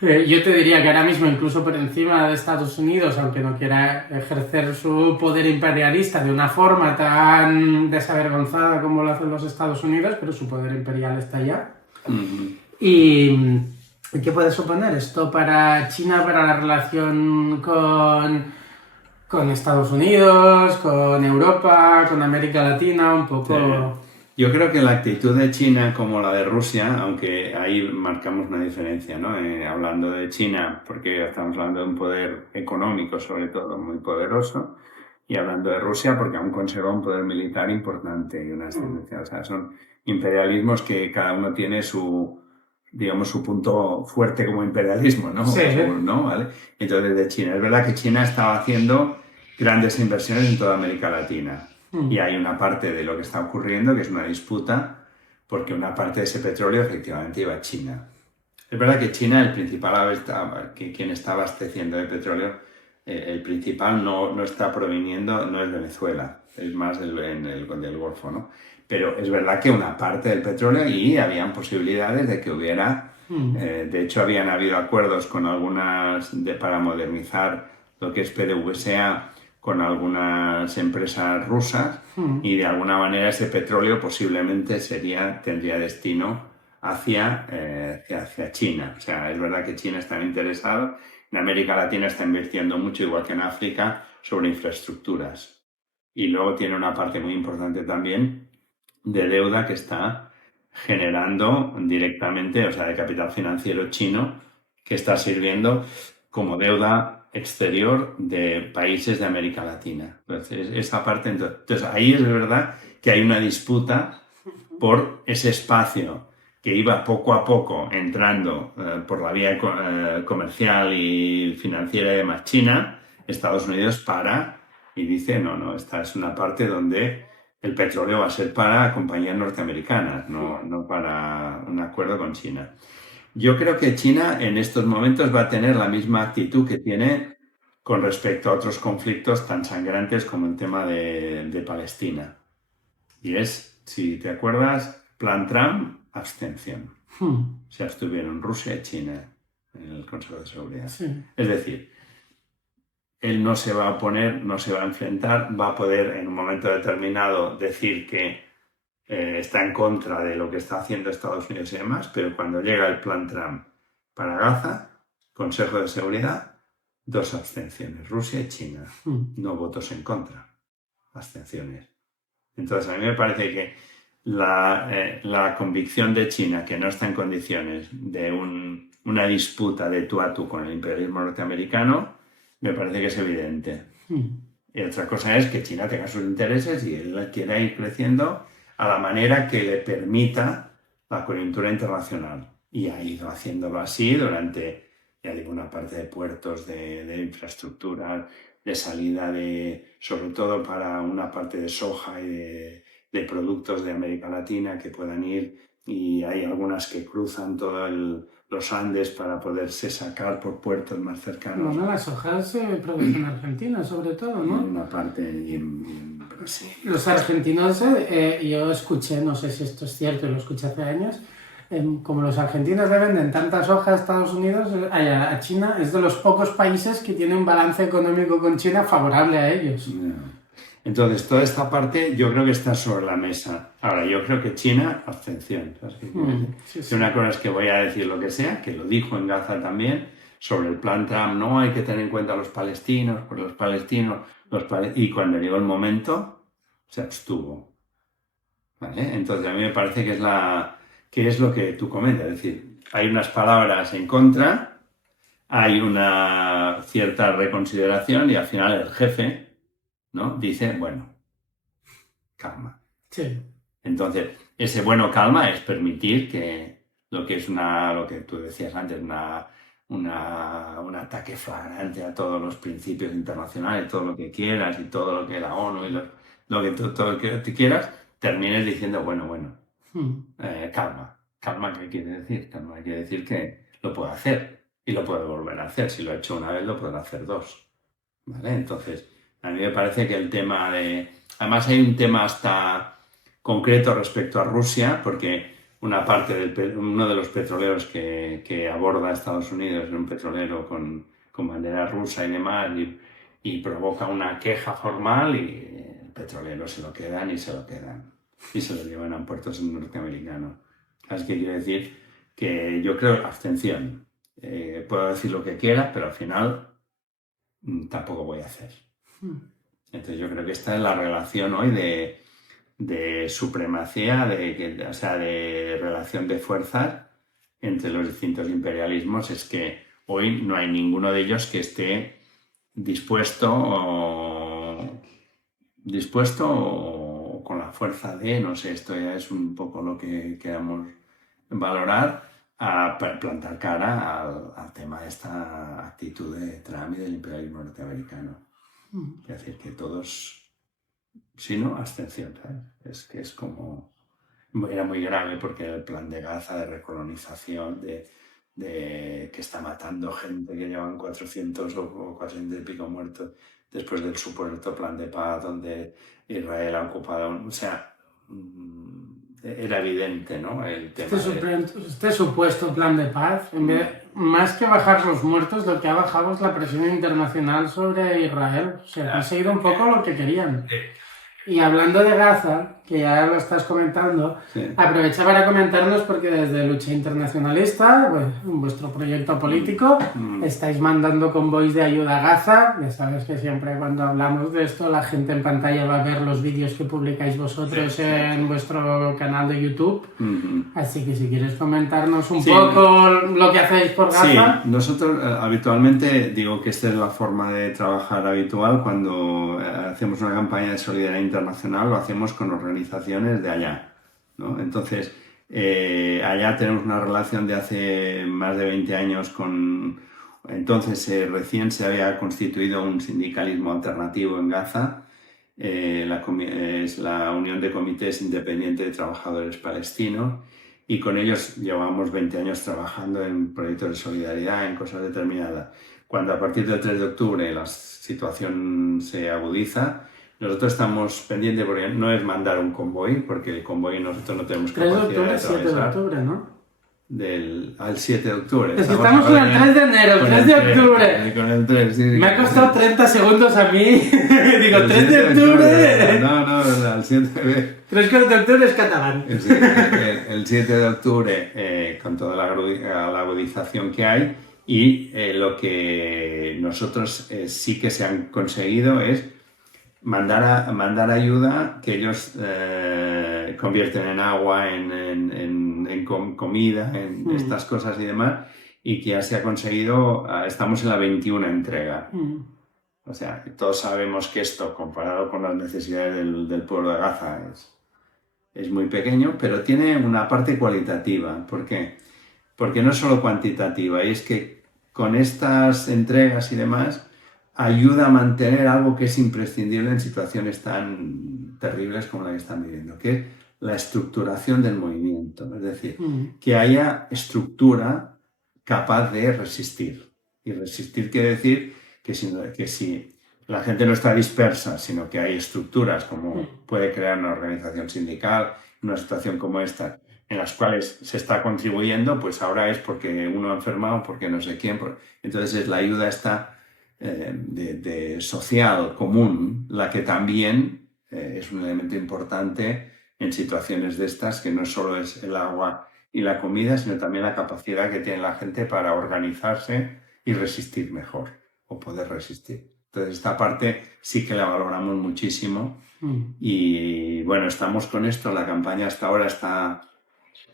Yo te diría que ahora mismo, incluso por encima de Estados Unidos, aunque no quiera ejercer su poder imperialista de una forma tan desavergonzada como lo hacen los Estados Unidos, pero su poder imperial está allá. ¿Y qué puede suponer esto para China, para la relación con Estados Unidos, con Europa, con América Latina, un poco? Sí. Yo creo que la actitud de China como la de Rusia, aunque ahí marcamos una diferencia, ¿no? Hablando de China, porque estamos hablando de un poder económico, sobre todo, muy poderoso, y hablando de Rusia, porque aún conserva un poder militar importante y unas tendencias. O sea, son imperialismos que cada uno tiene su punto fuerte como imperialismo, ¿no? Sí. ¿No? ¿Vale? Entonces, de China. Es verdad que China estaba haciendo grandes inversiones en toda América Latina. Y hay una parte de lo que está ocurriendo que es una disputa, porque una parte de ese petróleo efectivamente iba a China. Es verdad que China, el principal, quien está abasteciendo de petróleo, el principal no está proviniendo, no es Venezuela, es más del Golfo, ¿no? Pero es verdad que una parte del petróleo y habían posibilidades de que hubiera, de hecho habían habido acuerdos con para modernizar lo que es PDVSA con algunas empresas rusas y de alguna manera ese petróleo posiblemente tendría destino hacia China. O sea, es verdad que China está interesado, en América Latina está invirtiendo mucho, igual que en África, sobre infraestructuras. Y luego tiene una parte muy importante también de deuda que está generando directamente, o sea, de capital financiero chino, que está sirviendo como deuda exterior de países de América Latina. Entonces, esa parte, entonces ahí es verdad que hay una disputa por ese espacio que iba poco a poco entrando por la vía comercial y financiera y demás China, Estados Unidos para y dice, no, esta es una parte donde el petróleo va a ser para compañías norteamericanas, no para un acuerdo con China. Yo creo que China en estos momentos va a tener la misma actitud que tiene con respecto a otros conflictos tan sangrantes como el tema de Palestina. Y es, si te acuerdas, plan Trump, abstención. Se abstuvieron Rusia y China en el Consejo de Seguridad. Sí. Es decir, él no se va a oponer, no se va a enfrentar, va a poder en un momento determinado decir que está en contra de lo que está haciendo Estados Unidos y demás, pero cuando llega el plan Trump para Gaza, Consejo de Seguridad, 2 abstenciones, Rusia y China, no votos en contra, abstenciones. Entonces a mí me parece que la convicción de China, que no está en condiciones de una disputa de tú a tú con el imperialismo norteamericano, me parece que es evidente. Y otra cosa es que China tenga sus intereses y él quiera ir creciendo a la manera que le permita la coyuntura internacional. Y ha ido haciéndolo así durante, ya digo, una parte de puertos, de infraestructura, de salida sobre todo para una parte de soja y de productos de América Latina que puedan ir, y hay algunas que cruzan todos los Andes para poderse sacar por puertos más cercanos. Bueno, las hojas se producen en Argentina, sobre todo, ¿no? En una parte y en Brasil. Los argentinos, yo escuché, no sé si esto es cierto, lo escuché hace años, como los argentinos le venden tantas hojas a Estados Unidos, a China, es de los pocos países que tiene un balance económico con China favorable a ellos. Entonces, toda esta parte yo creo que está sobre la mesa. Ahora, yo creo que China, abstención. ¿Sabes qué quiero decir? Sí, sí. Que una cosa es que voy a decir lo que sea, que lo dijo en Gaza también, sobre el plan Trump, no hay que tener en cuenta a los palestinos, porque los palestinos, y cuando llegó el momento, se abstuvo. ¿Vale? Entonces, a mí me parece que es lo que tú comentas, es decir, hay unas palabras en contra, hay una cierta reconsideración y al final el jefe, ¿no? Dice, bueno, calma. Sí. Entonces, ese bueno calma es permitir que lo que es lo que tú decías antes, un ataque flagrante a todos los principios internacionales, todo lo que quieras y todo lo que la ONU y todo lo que te quieras, termines diciendo, bueno, calma. Calma, ¿qué quiere decir? Calma quiere decir que lo puedo hacer y lo puedo volver a hacer. Si lo he hecho una vez, lo puedo hacer dos. ¿Vale? Entonces, a mí me parece que el tema Además, hay un tema hasta concreto respecto a Rusia, porque uno de los petroleros que aborda Estados Unidos es un petrolero con bandera rusa y demás, y provoca una queja formal y el petrolero se lo quedan y se lo llevan a puertos norteamericanos. ¿Sabes qué quiere decir? Que yo creo abstención. Puedo decir lo que quiera, pero al final tampoco voy a hacer. Entonces yo creo que esta es la relación hoy de supremacía, de relación de fuerzas entre los distintos imperialismos. Es que hoy no hay ninguno de ellos que esté dispuesto o con la fuerza no sé, esto ya es un poco lo que queramos valorar, a plantar cara al tema de esta actitud de Trump y del imperialismo norteamericano. Es decir, que todos, si no, abstención, ¿sabes? Es que es como... Era muy grave porque el plan de Gaza, de recolonización, de que está matando gente, que llevan 400 o 400 y pico muertos, después del supuesto plan de paz donde Israel ha ocupado... O sea, era evidente, ¿no? El tema Este supuesto plan de paz, más que bajar los muertos, lo que ha bajado es la presión internacional sobre Israel. O sea, ha conseguido un poco lo que querían. Y hablando de Gaza, que ya lo estás comentando, sí. Aprovecha para comentarnos porque desde Lucha Internacionalista, pues, vuestro proyecto político, estáis mandando convoys de ayuda a Gaza. Ya sabes que siempre cuando hablamos de esto la gente en pantalla va a ver los vídeos que publicáis vosotros en vuestro canal de YouTube. Así que si quieres comentarnos un poco lo que hacéis por Gaza. Sí, nosotros habitualmente digo que esta es la forma de trabajar habitual cuando hacemos una campaña de solidaridad internacional, lo hacemos con organizaciones de allá, ¿no? Entonces, allá tenemos una relación de hace más de 20 años con... Entonces, recién se había constituido un sindicalismo alternativo en Gaza, es la Unión de Comités Independientes de Trabajadores Palestinos, y con ellos llevamos 20 años trabajando en proyectos de solidaridad, en cosas determinadas. Cuando a partir del 3 de octubre la situación se agudiza, nosotros estamos pendientes, porque no es mandar un convoy, porque el convoy nosotros no tenemos capacidad de atravesar. 7 de octubre, ¿no? Al 7 de octubre. Estamos con el 3 de enero, el 3 de octubre. Con el 3, sí. Me ha costado 30 segundos a mí. Digo, 3 de octubre. No, al 7 de... 3 de octubre es catalán. El 7 de octubre, con toda la agudización que hay, y lo que nosotros sí que se han conseguido es mandar ayuda que ellos convierten en agua, en comida, en estas cosas y demás, y que ya se ha conseguido, estamos en la 21 entrega. O sea, todos sabemos que esto, comparado con las necesidades del pueblo de Gaza, es muy pequeño, pero tiene una parte cualitativa. ¿Por qué? Porque no es solo cuantitativa, y es que con estas entregas y demás ayuda a mantener algo que es imprescindible en situaciones tan terribles como la que están viviendo, que es la estructuración del movimiento. Es decir, que haya estructura capaz de resistir. Y resistir quiere decir que si la gente no está dispersa, sino que hay estructuras, como puede crear una organización sindical, una situación como esta, en las cuales se está contribuyendo, pues ahora es porque uno ha enfermado, porque no sé quién. Entonces la ayuda está de social común, la que también es un elemento importante en situaciones de estas, que no solo es el agua y la comida, sino también la capacidad que tiene la gente para organizarse y resistir mejor, o poder resistir. Entonces, esta parte sí que la valoramos muchísimo. Y bueno, estamos con esto. La campaña hasta ahora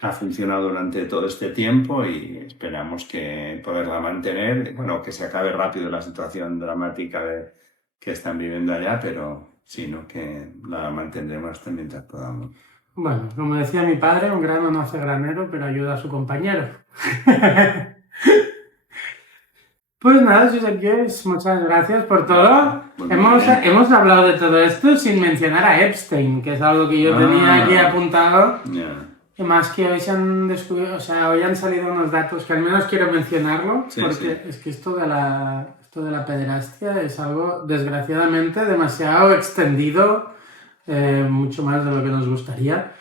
ha funcionado durante todo este tiempo y esperamos que poderla mantener. Bueno, que se acabe rápido la situación dramática que están viviendo allá, pero sino que la mantendremos hasta mientras podamos. Bueno, como decía mi padre, un grano no hace granero, pero ayuda a su compañero. Pues nada, Josep Lluís, muchas gracias por todo. Hemos hablado de todo esto sin mencionar a Epstein, que es algo que yo tenía aquí apuntado. Y más que hoy se han descubierto, o sea, hoy han salido unos datos que al menos quiero mencionarlo, porque es que esto de la pederastia es algo, desgraciadamente, demasiado extendido, mucho más de lo que nos gustaría.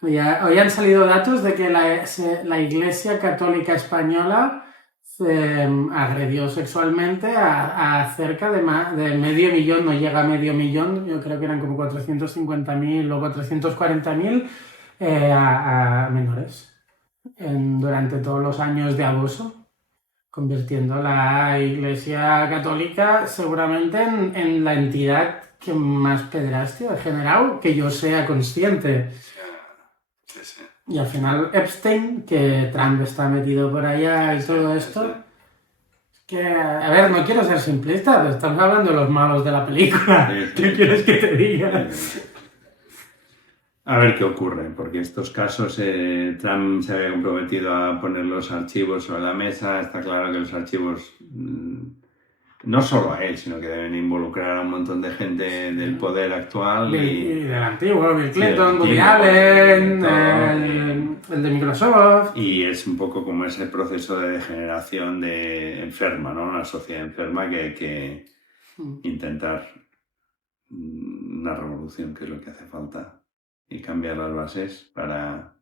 Hoy han salido datos de que la Iglesia Católica Española agredió sexualmente a cerca de 500.000, no llega a 500.000, yo creo que eran como 450.000 o 440.000 a menores durante todos los años de abuso, convirtiendo la Iglesia Católica seguramente en la entidad que más pederastia ha generado, que yo sea consciente. Y al final Epstein, que Trump está metido por allá y todo esto, que, a ver, no quiero ser simplista, pero estamos hablando de los malos de la película. ¿Qué quieres que te diga? A ver qué ocurre, porque estos casos Trump se había comprometido a poner los archivos sobre la mesa. Está claro que los archivos, no solo a él, sino que deben involucrar a un montón de gente del poder actual. Y del antiguo, Bill Clinton, Woody Allen, el de Microsoft. Y es un poco como ese proceso de degeneración enferma, ¿no? Una sociedad enferma que hay que intentar una revolución, que es lo que hace falta, y cambiar las bases para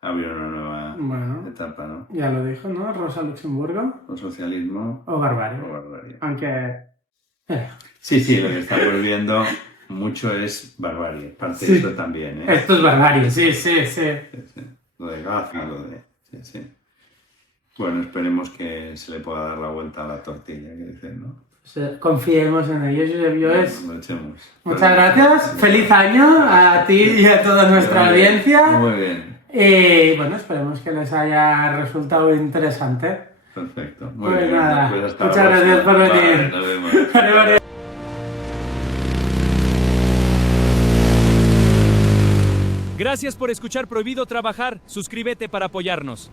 abrir una nueva etapa, ¿no? Ya lo dijo, ¿no? Rosa Luxemburgo. O socialismo. O barbarie. Aunque... Sí, lo que estamos viendo mucho es barbarie. Parte de esto también, ¿eh? Esto es barbarie, sí. Lo de Gaza, Sí. Bueno, esperemos que se le pueda dar la vuelta a la tortilla, que dicen, ¿no? Confiemos en ello, Josep Lluís. Lo echemos. Muchas gracias. Feliz año a ti y a toda nuestra audiencia. Muy bien. Y bueno, esperemos que les haya resultado interesante. Perfecto. Muy bien. Nada. Pues muchas gracias por venir. Vale, nos vemos. Vale. Gracias por escuchar Prohibido Trabajar. Suscríbete para apoyarnos.